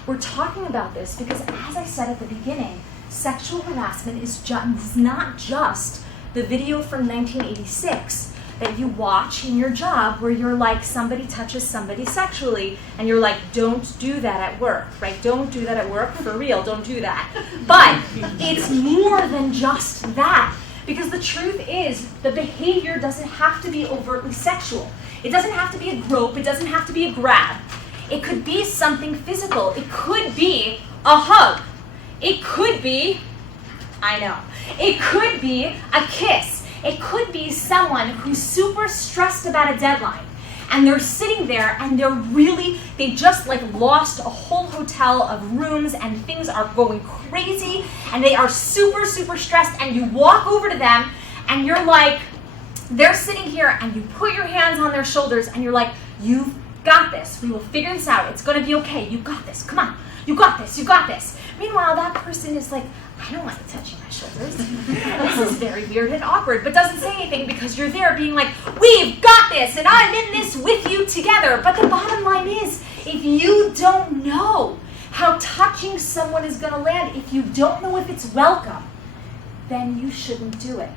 We're talking about this because, as I said at the beginning, sexual harassment is not just the video from 1986 that you watch in your job where you're like, somebody touches somebody sexually, and you're like, don't do that at work, right? Don't do that at work, for real, don't do that. But it's more than just that, because the truth is, the behavior doesn't have to be overtly sexual. It doesn't have to be a grope, it doesn't have to be a grab. It could be something physical. It could be a hug. It could be, it could be a kiss. It could be someone who's super stressed about a deadline, and they're sitting there and they just like lost a whole hotel of rooms and things are going crazy and they are super, super stressed, and you walk over to them and you're like, they're sitting here and you put your hands on their shoulders and you're like, you've got this. We will figure this out. It's going to be okay. You got this. Come on. You got this. You got this. Meanwhile, that person is like, I don't want you touching my shoulders. This is very weird and awkward, but doesn't say anything because you're there being like, we've got this, and I'm in this with you together. But the bottom line is, if you don't know how touching someone is going to land, if you don't know if it's welcome, then you shouldn't do it.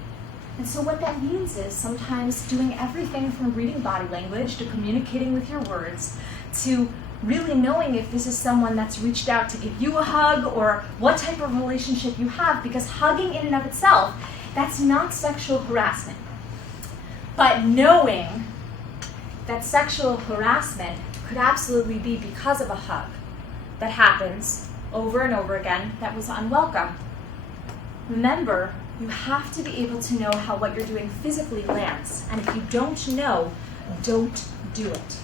And so what that means is sometimes doing everything from reading body language to communicating with your words to really knowing if this is someone that's reached out to give you a hug or what type of relationship you have, because hugging in and of itself, that's not sexual harassment. But knowing that sexual harassment could absolutely be because of a hug that happens over and over again that was unwelcome. Remember, you have to be able to know how what you're doing physically lands. And if you don't know, don't do it.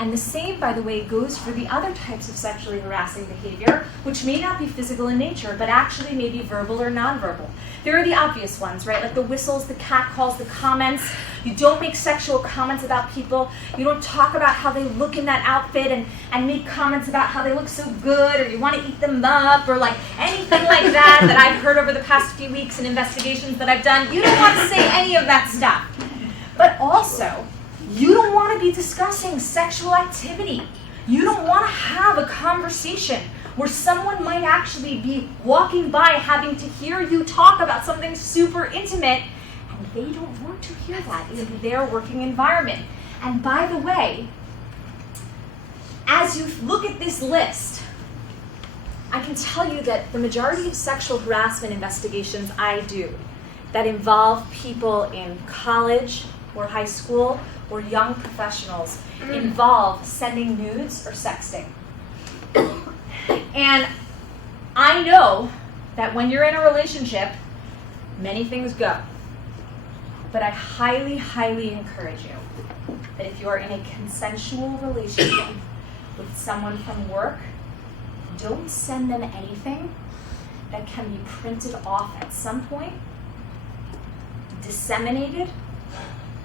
And the same, by the way, goes for the other types of sexually harassing behavior, which may not be physical in nature, but actually may be verbal or nonverbal. There are the obvious ones, right? Like the whistles, the catcalls, the comments. You don't make sexual comments about people. You don't talk about how they look in that outfit and make comments about how they look so good, or you want to eat them up, or like anything like that I've heard over the past few weeks in investigations that I've done. You don't want to say any of that stuff. But also, you don't want to be discussing sexual activity. You don't want to have a conversation where someone might actually be walking by having to hear you talk about something super intimate, and they don't want to hear that in their working environment. And by the way, as you look at this list, I can tell you that the majority of sexual harassment investigations I do that involve people in college or high school or young professionals involve sending nudes or sexting. And I know that when you're in a relationship, many things go. But I highly, highly encourage you that if you are in a consensual relationship with someone from work, don't send them anything that can be printed off at some point, disseminated,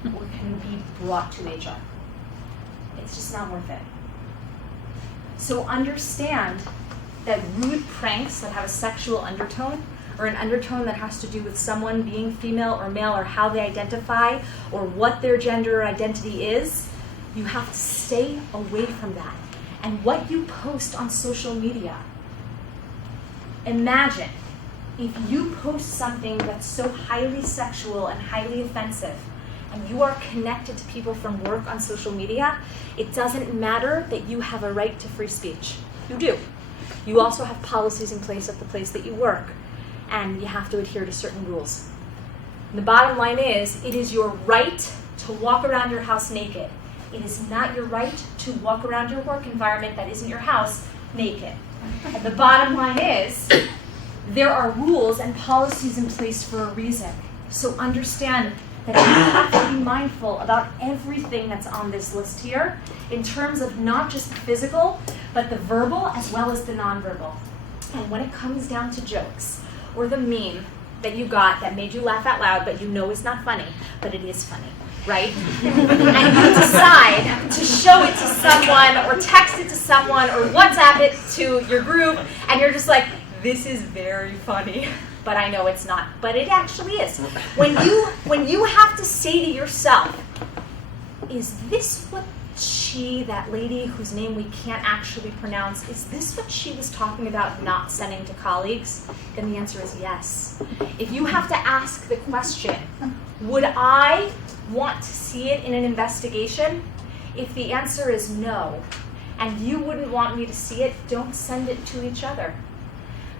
or can be brought to HR. It's just not worth it. So understand that rude pranks that have a sexual undertone, or an undertone that has to do with someone being female or male, or how they identify, or what their gender identity is, you have to stay away from that. And what you post on social media, imagine if you post something that's so highly sexual and highly offensive, and you are connected to people from work on social media, it doesn't matter that you have a right to free speech. You do. You also have policies in place at the place that you work, and you have to adhere to certain rules. And the bottom line is, it is your right to walk around your house naked. It is not your right to walk around your work environment that isn't your house naked. And the bottom line is, there are rules and policies in place for a reason. So understand that you have to be mindful about everything that's on this list here in terms of not just the physical, but the verbal as well as the nonverbal. And when it comes down to jokes, or the meme that you got that made you laugh out loud, but you know is not funny, but it is funny, right? And you decide to show it to someone, or text it to someone, or WhatsApp it to your group, and you're just like, this is very funny. But I know it's not. But it actually is. When you have to say to yourself, is this what that lady whose name we can't actually pronounce, is this what she was talking about not sending to colleagues? Then the answer is yes. If you have to ask the question, would I want to see it in an investigation? If the answer is no, and you wouldn't want me to see it, don't send it to each other.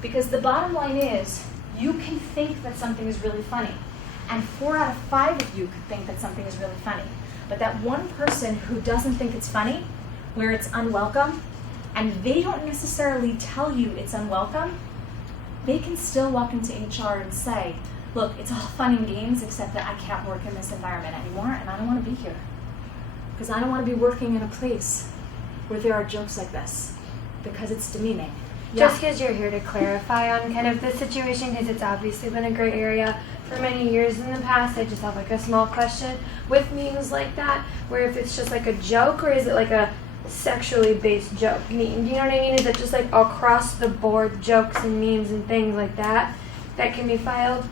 Because the bottom line is, you can think that something is really funny, and 4 out of 5 of you could think that something is really funny. But that one person who doesn't think it's funny, where it's unwelcome, and they don't necessarily tell you it's unwelcome, they can still walk into HR and say, look, it's all fun and games, except that I can't work in this environment anymore, and I don't want to be here. Because I don't want to be working in a place where there are jokes like this, because it's demeaning. Just because you're here to clarify on kind of the situation, because it's obviously been a gray area for many years in the past, I just have like a small question with memes like that, where if it's just like a joke, or is it like a sexually based joke? Do you know what I mean? Is it just like across the board jokes and memes and things like that that can be filed?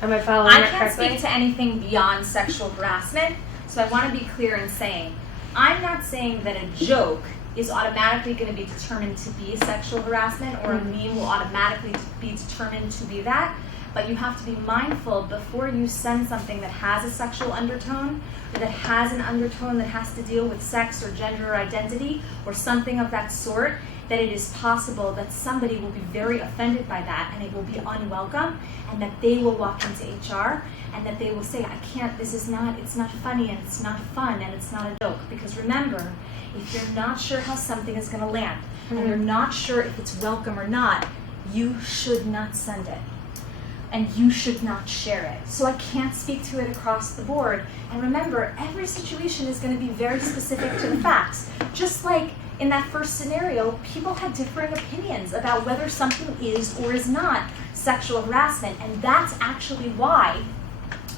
Am I following that correctly? I can't speak to anything beyond sexual harassment, so I want to be clear in saying, I'm not saying that a joke is automatically going to be determined to be sexual harassment, or a meme will automatically be determined to be that. But you have to be mindful before you send something that has a sexual undertone, or that has an undertone that has to deal with sex or gender or identity, or something of that sort, that it is possible that somebody will be very offended by that, and it will be unwelcome, and that they will walk into HR, and that they will say, I can't, it's not funny, and it's not fun, and it's not a joke. Because remember, if you're not sure how something is going to land, and you're not sure if it's welcome or not, you should not send it. and you should not share it. So I can't speak to it across the board. And remember, every situation is going to be very specific to the facts. Just like in that first scenario, people had differing opinions about whether something is or is not sexual harassment. And that's actually why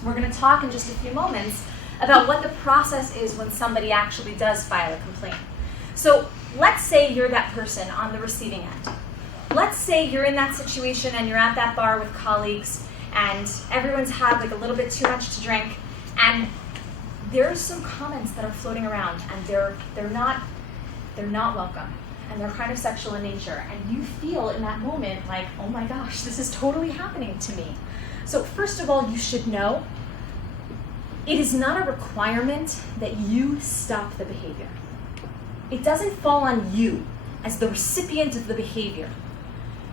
we're going to talk in just a few moments about what the process is when somebody actually does file a complaint. So let's say you're that person on the receiving end. Let's say you're in that situation and you're at that bar with colleagues and everyone's had like a little bit too much to drink, and there's some comments that are floating around and they're not welcome and they're kind of sexual in nature, and you feel in that moment like, oh my gosh, this is totally happening to me. So first of all, you should know it is not a requirement that you stop the behavior. It doesn't fall on you as the recipient of the behavior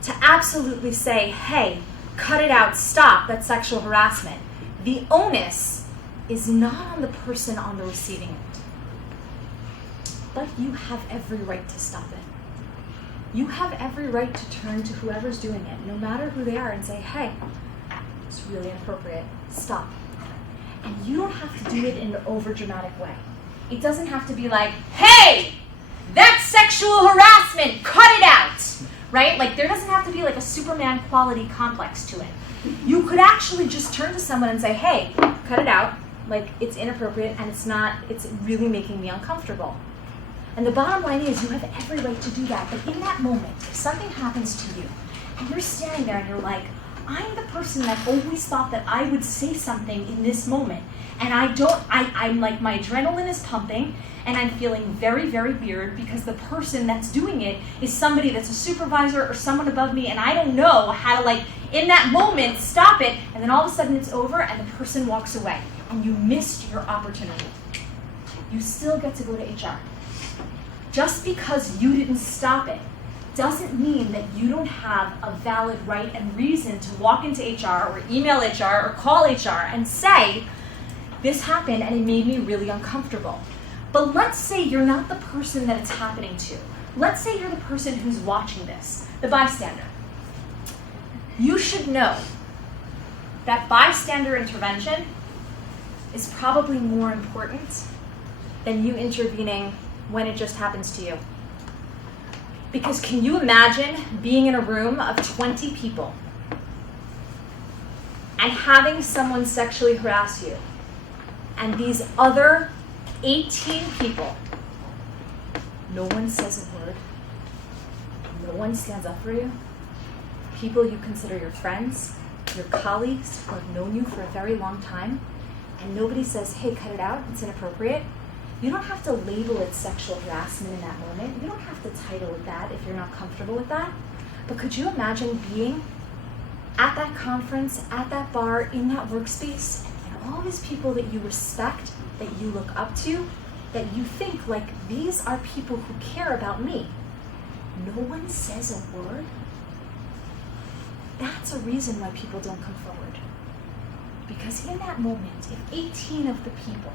to absolutely say, hey, cut it out, stop, that's sexual harassment. The onus is not on the person on the receiving end. But you have every right to stop it. You have every right to turn to whoever's doing it, no matter who they are, and say, hey, it's really inappropriate, stop. And you don't have to do it in an overdramatic way. It doesn't have to be like, hey, that's sexual harassment, cut it out. Right? Like, there doesn't have to be like a Superman quality complex to it. You could actually just turn to someone and say, hey, cut it out. Like, it's inappropriate and it's really making me uncomfortable. And the bottom line is you have every right to do that. But in that moment, if something happens to you and you're standing there and you're like, I'm the person that always thought that I would say something in this moment. And I'm like, my adrenaline is pumping and I'm feeling very, very weird because the person that's doing it is somebody that's a supervisor or someone above me, and I don't know how to, like, in that moment, stop it, and then all of a sudden it's over and the person walks away and you missed your opportunity. You still get to go to HR. Just because you didn't stop it doesn't mean that you don't have a valid right and reason to walk into HR or email HR or call HR and say, this happened and it made me really uncomfortable. But let's say you're not the person that it's happening to. Let's say you're the person who's watching this, the bystander. You should know that bystander intervention is probably more important than you intervening when it just happens to you. Because can you imagine being in a room of 20 people and having someone sexually harass you, and these other 18 people, no one says a word, no one stands up for you, people you consider your friends, your colleagues who have known you for a very long time, and nobody says, hey, cut it out, it's inappropriate. You don't have to label it sexual harassment in that moment. You don't have to title it that if you're not comfortable with that. But could you imagine being at that conference, at that bar, in that workspace, and all these people that you respect, that you look up to, that you think, like, these are people who care about me. No one says a word. That's a reason why people don't come forward. Because in that moment, if 18 of the people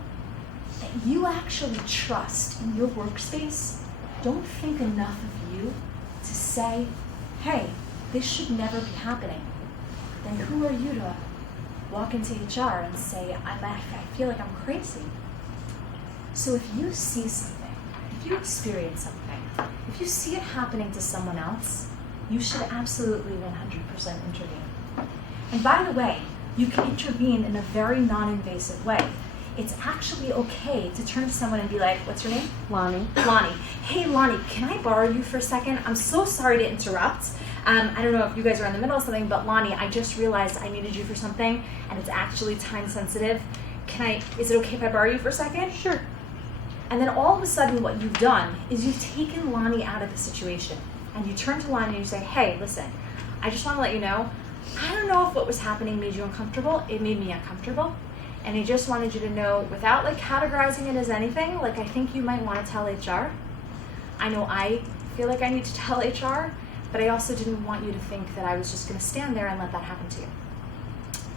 that you actually trust in your workspace don't think enough of you to say, hey, this should never be happening, then who are you to walk into HR and say, I feel like I'm crazy? So if you see something, if you experience something, if you see it happening to someone else, you should absolutely 100% intervene. And by the way, you can intervene in a very non-invasive way. It's actually okay to turn to someone and be like, what's your name? Lonnie. Lonnie. Hey, Lonnie, can I borrow you for a second? I'm so sorry to interrupt. I don't know if you guys are in the middle of something, but Lonnie, I just realized I needed you for something, and it's actually time sensitive. Is it okay if I borrow you for a second? Sure. And then all of a sudden what you've done is you've taken Lonnie out of the situation. And you turn to Lonnie and you say, hey, listen, I just want to let you know, I don't know if what was happening made you uncomfortable. It made me uncomfortable. And I just wanted you to know, without like categorizing it as anything, like I think you might want to tell HR. I know I feel like I need to tell HR, but I also didn't want you to think that I was just going to stand there and let that happen to you.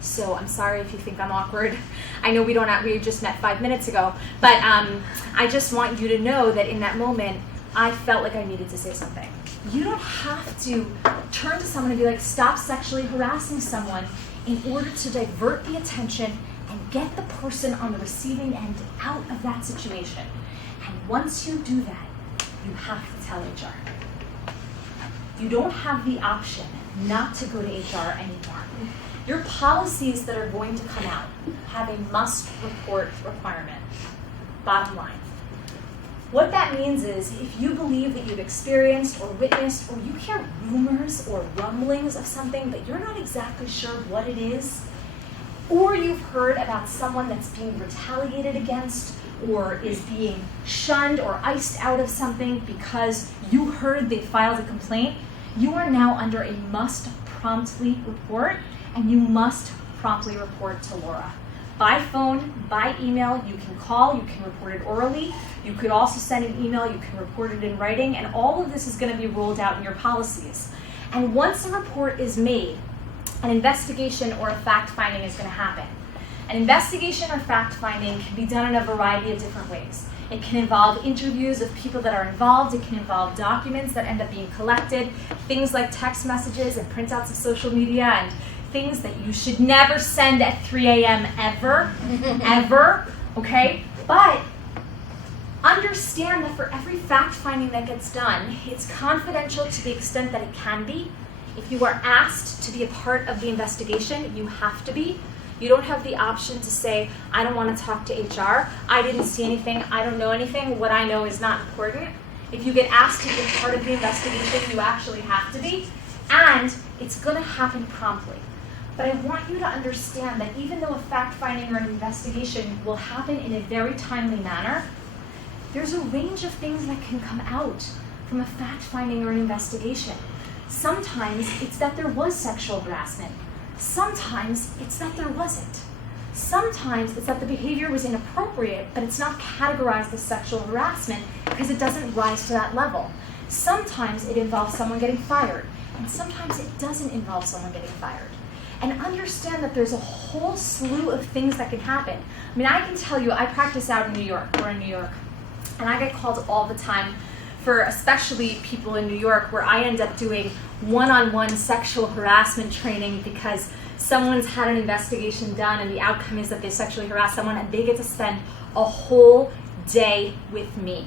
So I'm sorry if you think I'm awkward. I know we just met 5 minutes ago, but I just want you to know that in that moment, I felt like I needed to say something. You don't have to turn to someone and be like, stop sexually harassing someone in order to divert the attention and get the person on the receiving end out of that situation. And once you do that, you have to tell HR. You don't have the option not to go to HR anymore. Your policies that are going to come out have a must-report requirement. Bottom line. What that means is if you believe that you've experienced or witnessed or you hear rumors or rumblings of something but you're not exactly sure what it is, or you've heard about someone that's being retaliated against or is being shunned or iced out of something because you heard they filed a complaint, you are now under a must promptly report, and you must promptly report to Laura. By phone, by email, you can call, you can report it orally, you could also send an email, you can report it in writing, and all of this is going to be rolled out in your policies. And once a report is made, an investigation or a fact-finding is going to happen. An investigation or fact-finding can be done in a variety of different ways. It can involve interviews of people that are involved, it can involve documents that end up being collected, things like text messages and printouts of social media, and things that you should never send at 3 a.m. ever, ever, okay? But understand that for every fact-finding that gets done, it's confidential to the extent that it can be. If you are asked to be a part of the investigation, you have to be. You don't have the option to say, I don't want to talk to HR, I didn't see anything, I don't know anything, what I know is not important. If you get asked to be a part of the investigation, you actually have to be, and it's going to happen promptly. But I want you to understand that even though a fact-finding or an investigation will happen in a very timely manner, there's a range of things that can come out from a fact-finding or an investigation. Sometimes it's that there was sexual harassment. Sometimes it's that there wasn't. Sometimes it's that the behavior was inappropriate, but it's not categorized as sexual harassment because it doesn't rise to that level. Sometimes it involves someone getting fired, and sometimes it doesn't involve someone getting fired. And understand that there's a whole slew of things that can happen. I mean, I can tell you, I practice out in New York. We're in New York. And I get called all the time for especially people in New York where I end up doing one-on-one sexual harassment training because someone's had an investigation done and the outcome is that they sexually harassed someone and they get to spend a whole day with me.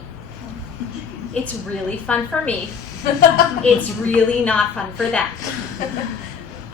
It's really fun for me. It's really not fun for them.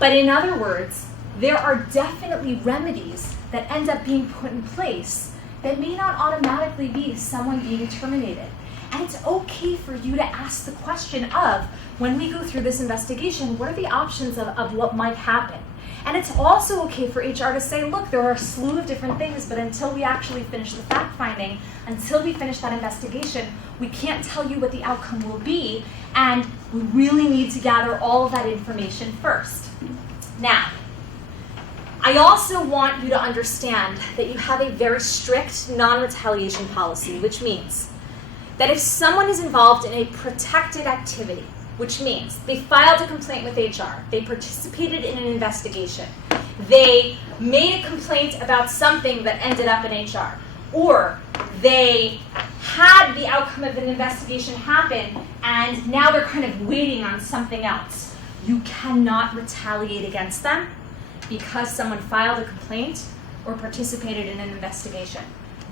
But in other words, there are definitely remedies that end up being put in place that may not automatically be someone being terminated. And it's okay for you to ask the question of, when we go through this investigation, what are the options of what might happen? And it's also okay for HR to say, look, there are a slew of different things, but until we actually finish the fact-finding, until we finish that investigation, we can't tell you what the outcome will be, and we really need to gather all of that information first. Now, I also want you to understand that you have a very strict non-retaliation policy, which means that if someone is involved in a protected activity, which means they filed a complaint with HR, they participated in an investigation, they made a complaint about something that ended up in HR, or they had the outcome of an investigation happen and now they're kind of waiting on something else. You cannot retaliate against them because someone filed a complaint or participated in an investigation.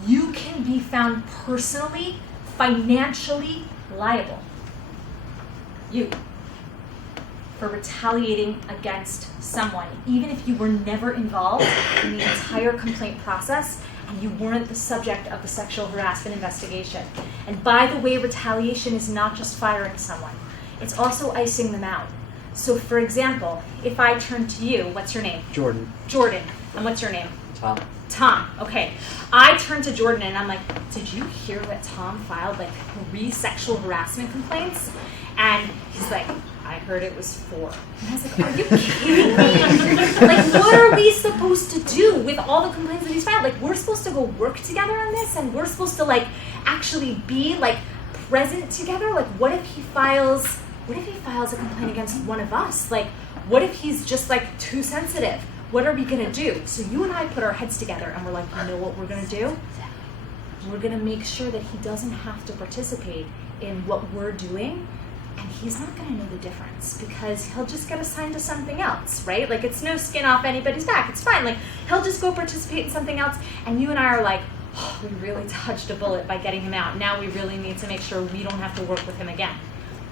You can be found personally, financially liable. You. For retaliating against someone, even if you were never involved in the entire complaint process and you weren't the subject of the sexual harassment investigation. And by the way, retaliation is not just firing someone, it's also icing them out. So for example, if I turn to you, what's your name? Jordan. Jordan. And what's your name? Tom. Tom. Okay. I turn to Jordan and I'm like, did you hear that Tom filed like 3 sexual harassment complaints? And he's like, I heard it was 4. And I was like, are you kidding me? Like, what are we supposed to do with all the complaints that he's filed? Like, we're supposed to go work together on this and we're supposed to like actually be like present together? Like, what if he files a complaint against one of us? Like, what if he's just like too sensitive? What are we gonna do? So you and I put our heads together and we're like, you know what we're gonna do? We're gonna make sure that he doesn't have to participate in what we're doing and he's not going to know the difference because he'll just get assigned to something else, right? Like, it's no skin off anybody's back. It's fine. Like, he'll just go participate in something else, and you and I are like, oh, we really dodged a bullet by getting him out. Now we really need to make sure we don't have to work with him again.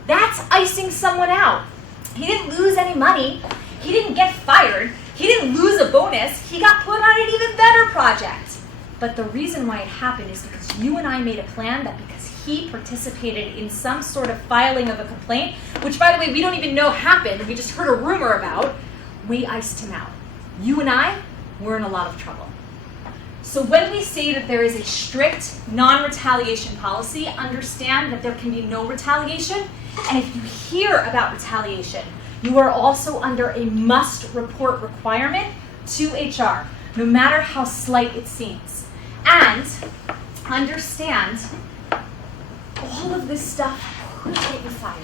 That's icing someone out. He didn't lose any money. He didn't get fired. He didn't lose a bonus. He got put on an even better project. But the reason why it happened is because you and I made a plan that because he participated in some sort of filing of a complaint, which, by the way, we don't even know happened, we just heard a rumor about, we iced him out. You and I were in a lot of trouble. So when we say that there is a strict non-retaliation policy, understand that there can be no retaliation. And if you hear about retaliation, you are also under a must-report requirement to HR, no matter how slight it seems. And understand, all of this stuff could get you fired.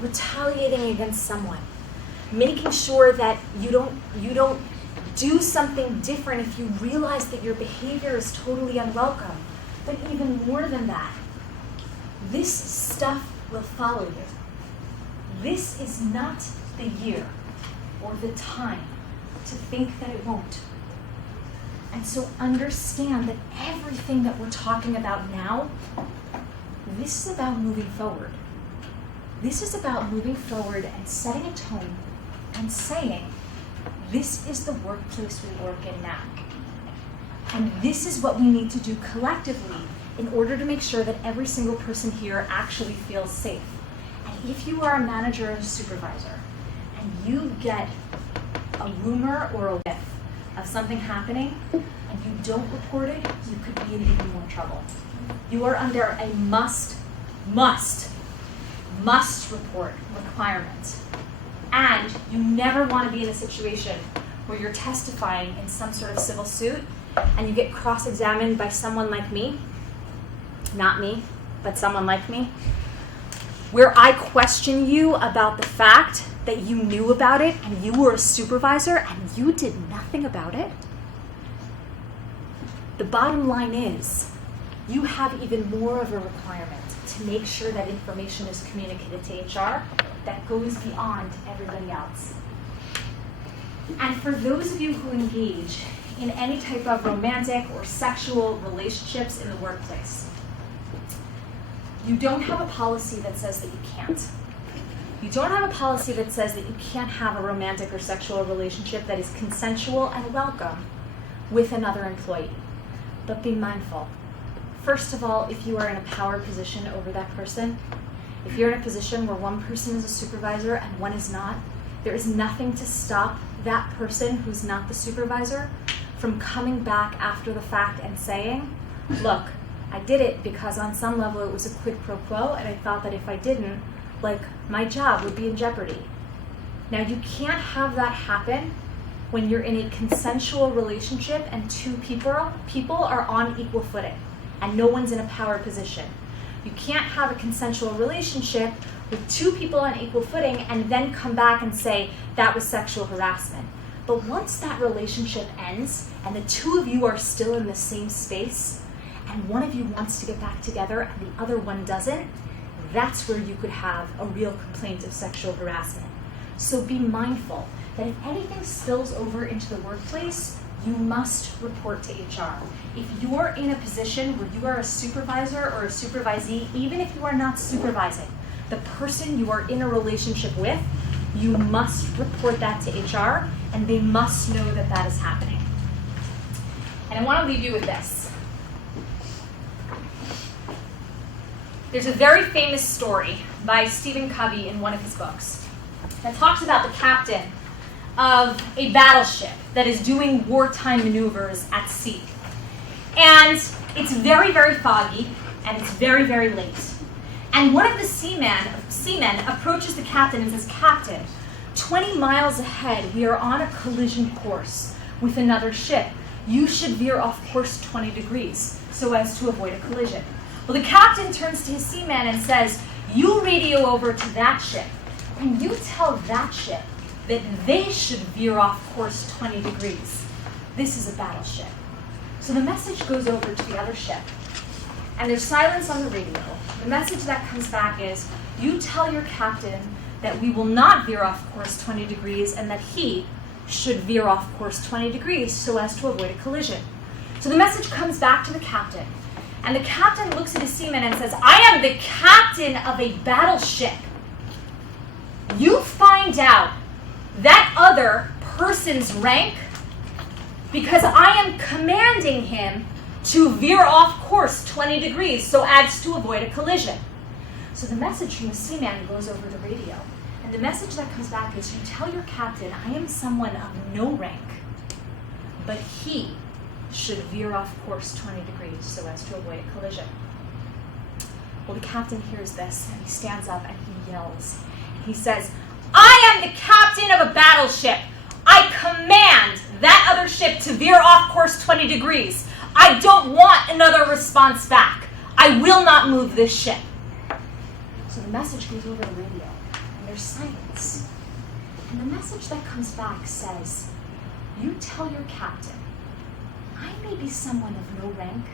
Retaliating against someone, making sure that you don't do something different if you realize that your behavior is totally unwelcome. But even more than that, this stuff will follow you. This is not the year or the time to think that it won't. And so understand that everything that we're talking about now, this is about moving forward. This is about moving forward and setting a tone and saying, this is the workplace we work in now. And this is what we need to do collectively in order to make sure that every single person here actually feels safe. And if you are a manager or a supervisor and you get a rumor or a whiff of something happening and you don't report it, you could be in even more trouble. You are under a must report requirement. And you never want to be in a situation where you're testifying in some sort of civil suit and you get cross-examined by someone like me, not me, but someone like me, where I question you about the fact that you knew about it and you were a supervisor and you did nothing about it. The bottom line is, you have even more of a requirement to make sure that information is communicated to HR that goes beyond everybody else. And for those of you who engage in any type of romantic or sexual relationships in the workplace, you don't have a policy that says that you can't. You don't have a policy that says that you can't have a romantic or sexual relationship that is consensual and welcome with another employee. But be mindful. First of all, if you are in a power position over that person, if you're in a position where one person is a supervisor and one is not, there is nothing to stop that person who's not the supervisor from coming back after the fact and saying, look, I did it because on some level it was a quid pro quo and I thought that if I didn't, like, my job would be in jeopardy. Now, you can't have that happen when you're in a consensual relationship and two people are on equal footing and no one's in a power position. You can't have a consensual relationship with two people on equal footing and then come back and say that was sexual harassment. But once that relationship ends and the two of you are still in the same space and one of you wants to get back together and the other one doesn't, that's where you could have a real complaint of sexual harassment. So be mindful that if anything spills over into the workplace, you must report to HR. If you're in a position where you are a supervisor or a supervisee, even if you are not supervising, the person you are in a relationship with, you must report that to HR, and they must know that that is happening. And I want to leave you with this. There's a very famous story by Stephen Covey in one of his books that talks about the captain of a battleship that is doing wartime maneuvers at sea. And it's very, very foggy, and it's very, very late. And one of the seamen approaches the captain and says, Captain, 20 miles ahead, we are on a collision course with another ship. You should veer off course 20 degrees so as to avoid a collision. Well, the captain turns to his seaman and says, you radio over to that ship, and you tell that ship that they should veer off course 20 degrees. This is a battleship. So the message goes over to the other ship. and there's silence on the radio, the message that comes back is, you tell your captain that we will not veer off course 20 degrees and that he should veer off course 20 degrees so as to avoid a collision. So the message comes back to the captain, and the captain looks at his seaman and says, I am the captain of a battleship. You find out that other person's rank because I am commanding him to veer off course 20 degrees so as to avoid a collision. So the message from the seaman goes over the radio. And the message that comes back is, you tell your captain, I am someone of no rank, but he should veer off course 20 degrees so as to avoid a collision. Well, the captain hears this, and he stands up and he yells. He says, I am the captain of a battleship. I command that other ship to veer off course 20 degrees. I don't want another response back. I will not move this ship. So the message goes over the radio, and there's silence. And the message that comes back says, you tell your captain, I may be someone of no rank,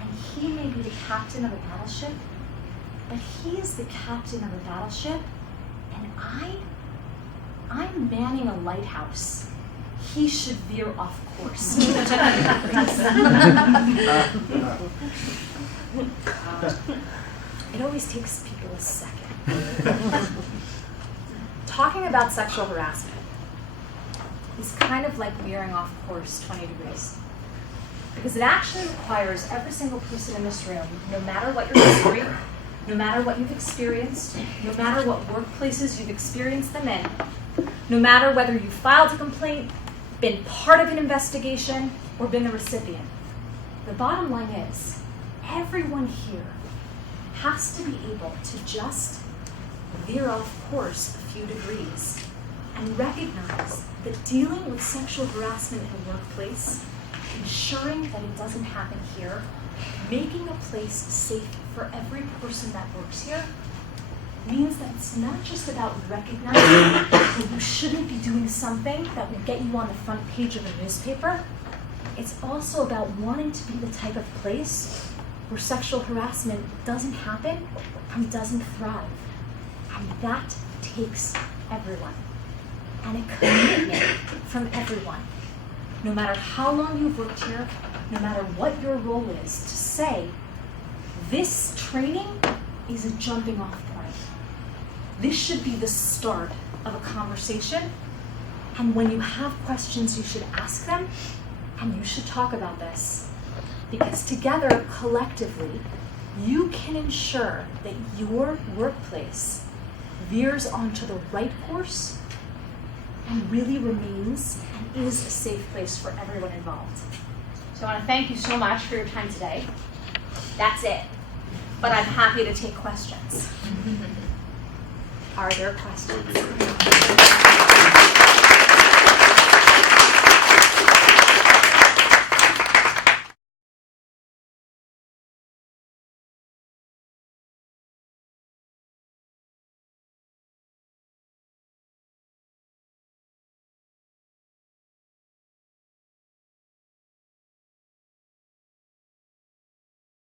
and he may be the captain of a battleship, but he is the captain of a battleship, and I'm manning a lighthouse. He should veer off course. It always takes people a second. Talking about sexual harassment is kind of like veering off course 20 degrees. Because it actually requires every single person in this room, no matter what your history, no matter what you've experienced, no matter what workplaces you've experienced them in, no matter whether you filed a complaint, been part of an investigation, or been the recipient. The bottom line is, everyone here has to be able to just veer off course a few degrees and recognize that dealing with sexual harassment in a workplace, ensuring that it doesn't happen here, making a place safe for every person that works here, means that it's not just about recognizing that you shouldn't be doing something that will get you on the front page of a newspaper. It's also about wanting to be the type of place where sexual harassment doesn't happen and doesn't thrive. And that takes everyone. And a commitment from everyone. No matter how long you've worked here, no matter what your role is, to say, this training is a jumping off point. This should be the start of a conversation, and when you have questions, you should ask them, and you should talk about this. Because together, collectively, you can ensure that your workplace veers onto the right course and really remains and is a safe place for everyone involved. So I want to thank you so much for your time today. That's it. But I'm happy to take questions. Are there questions?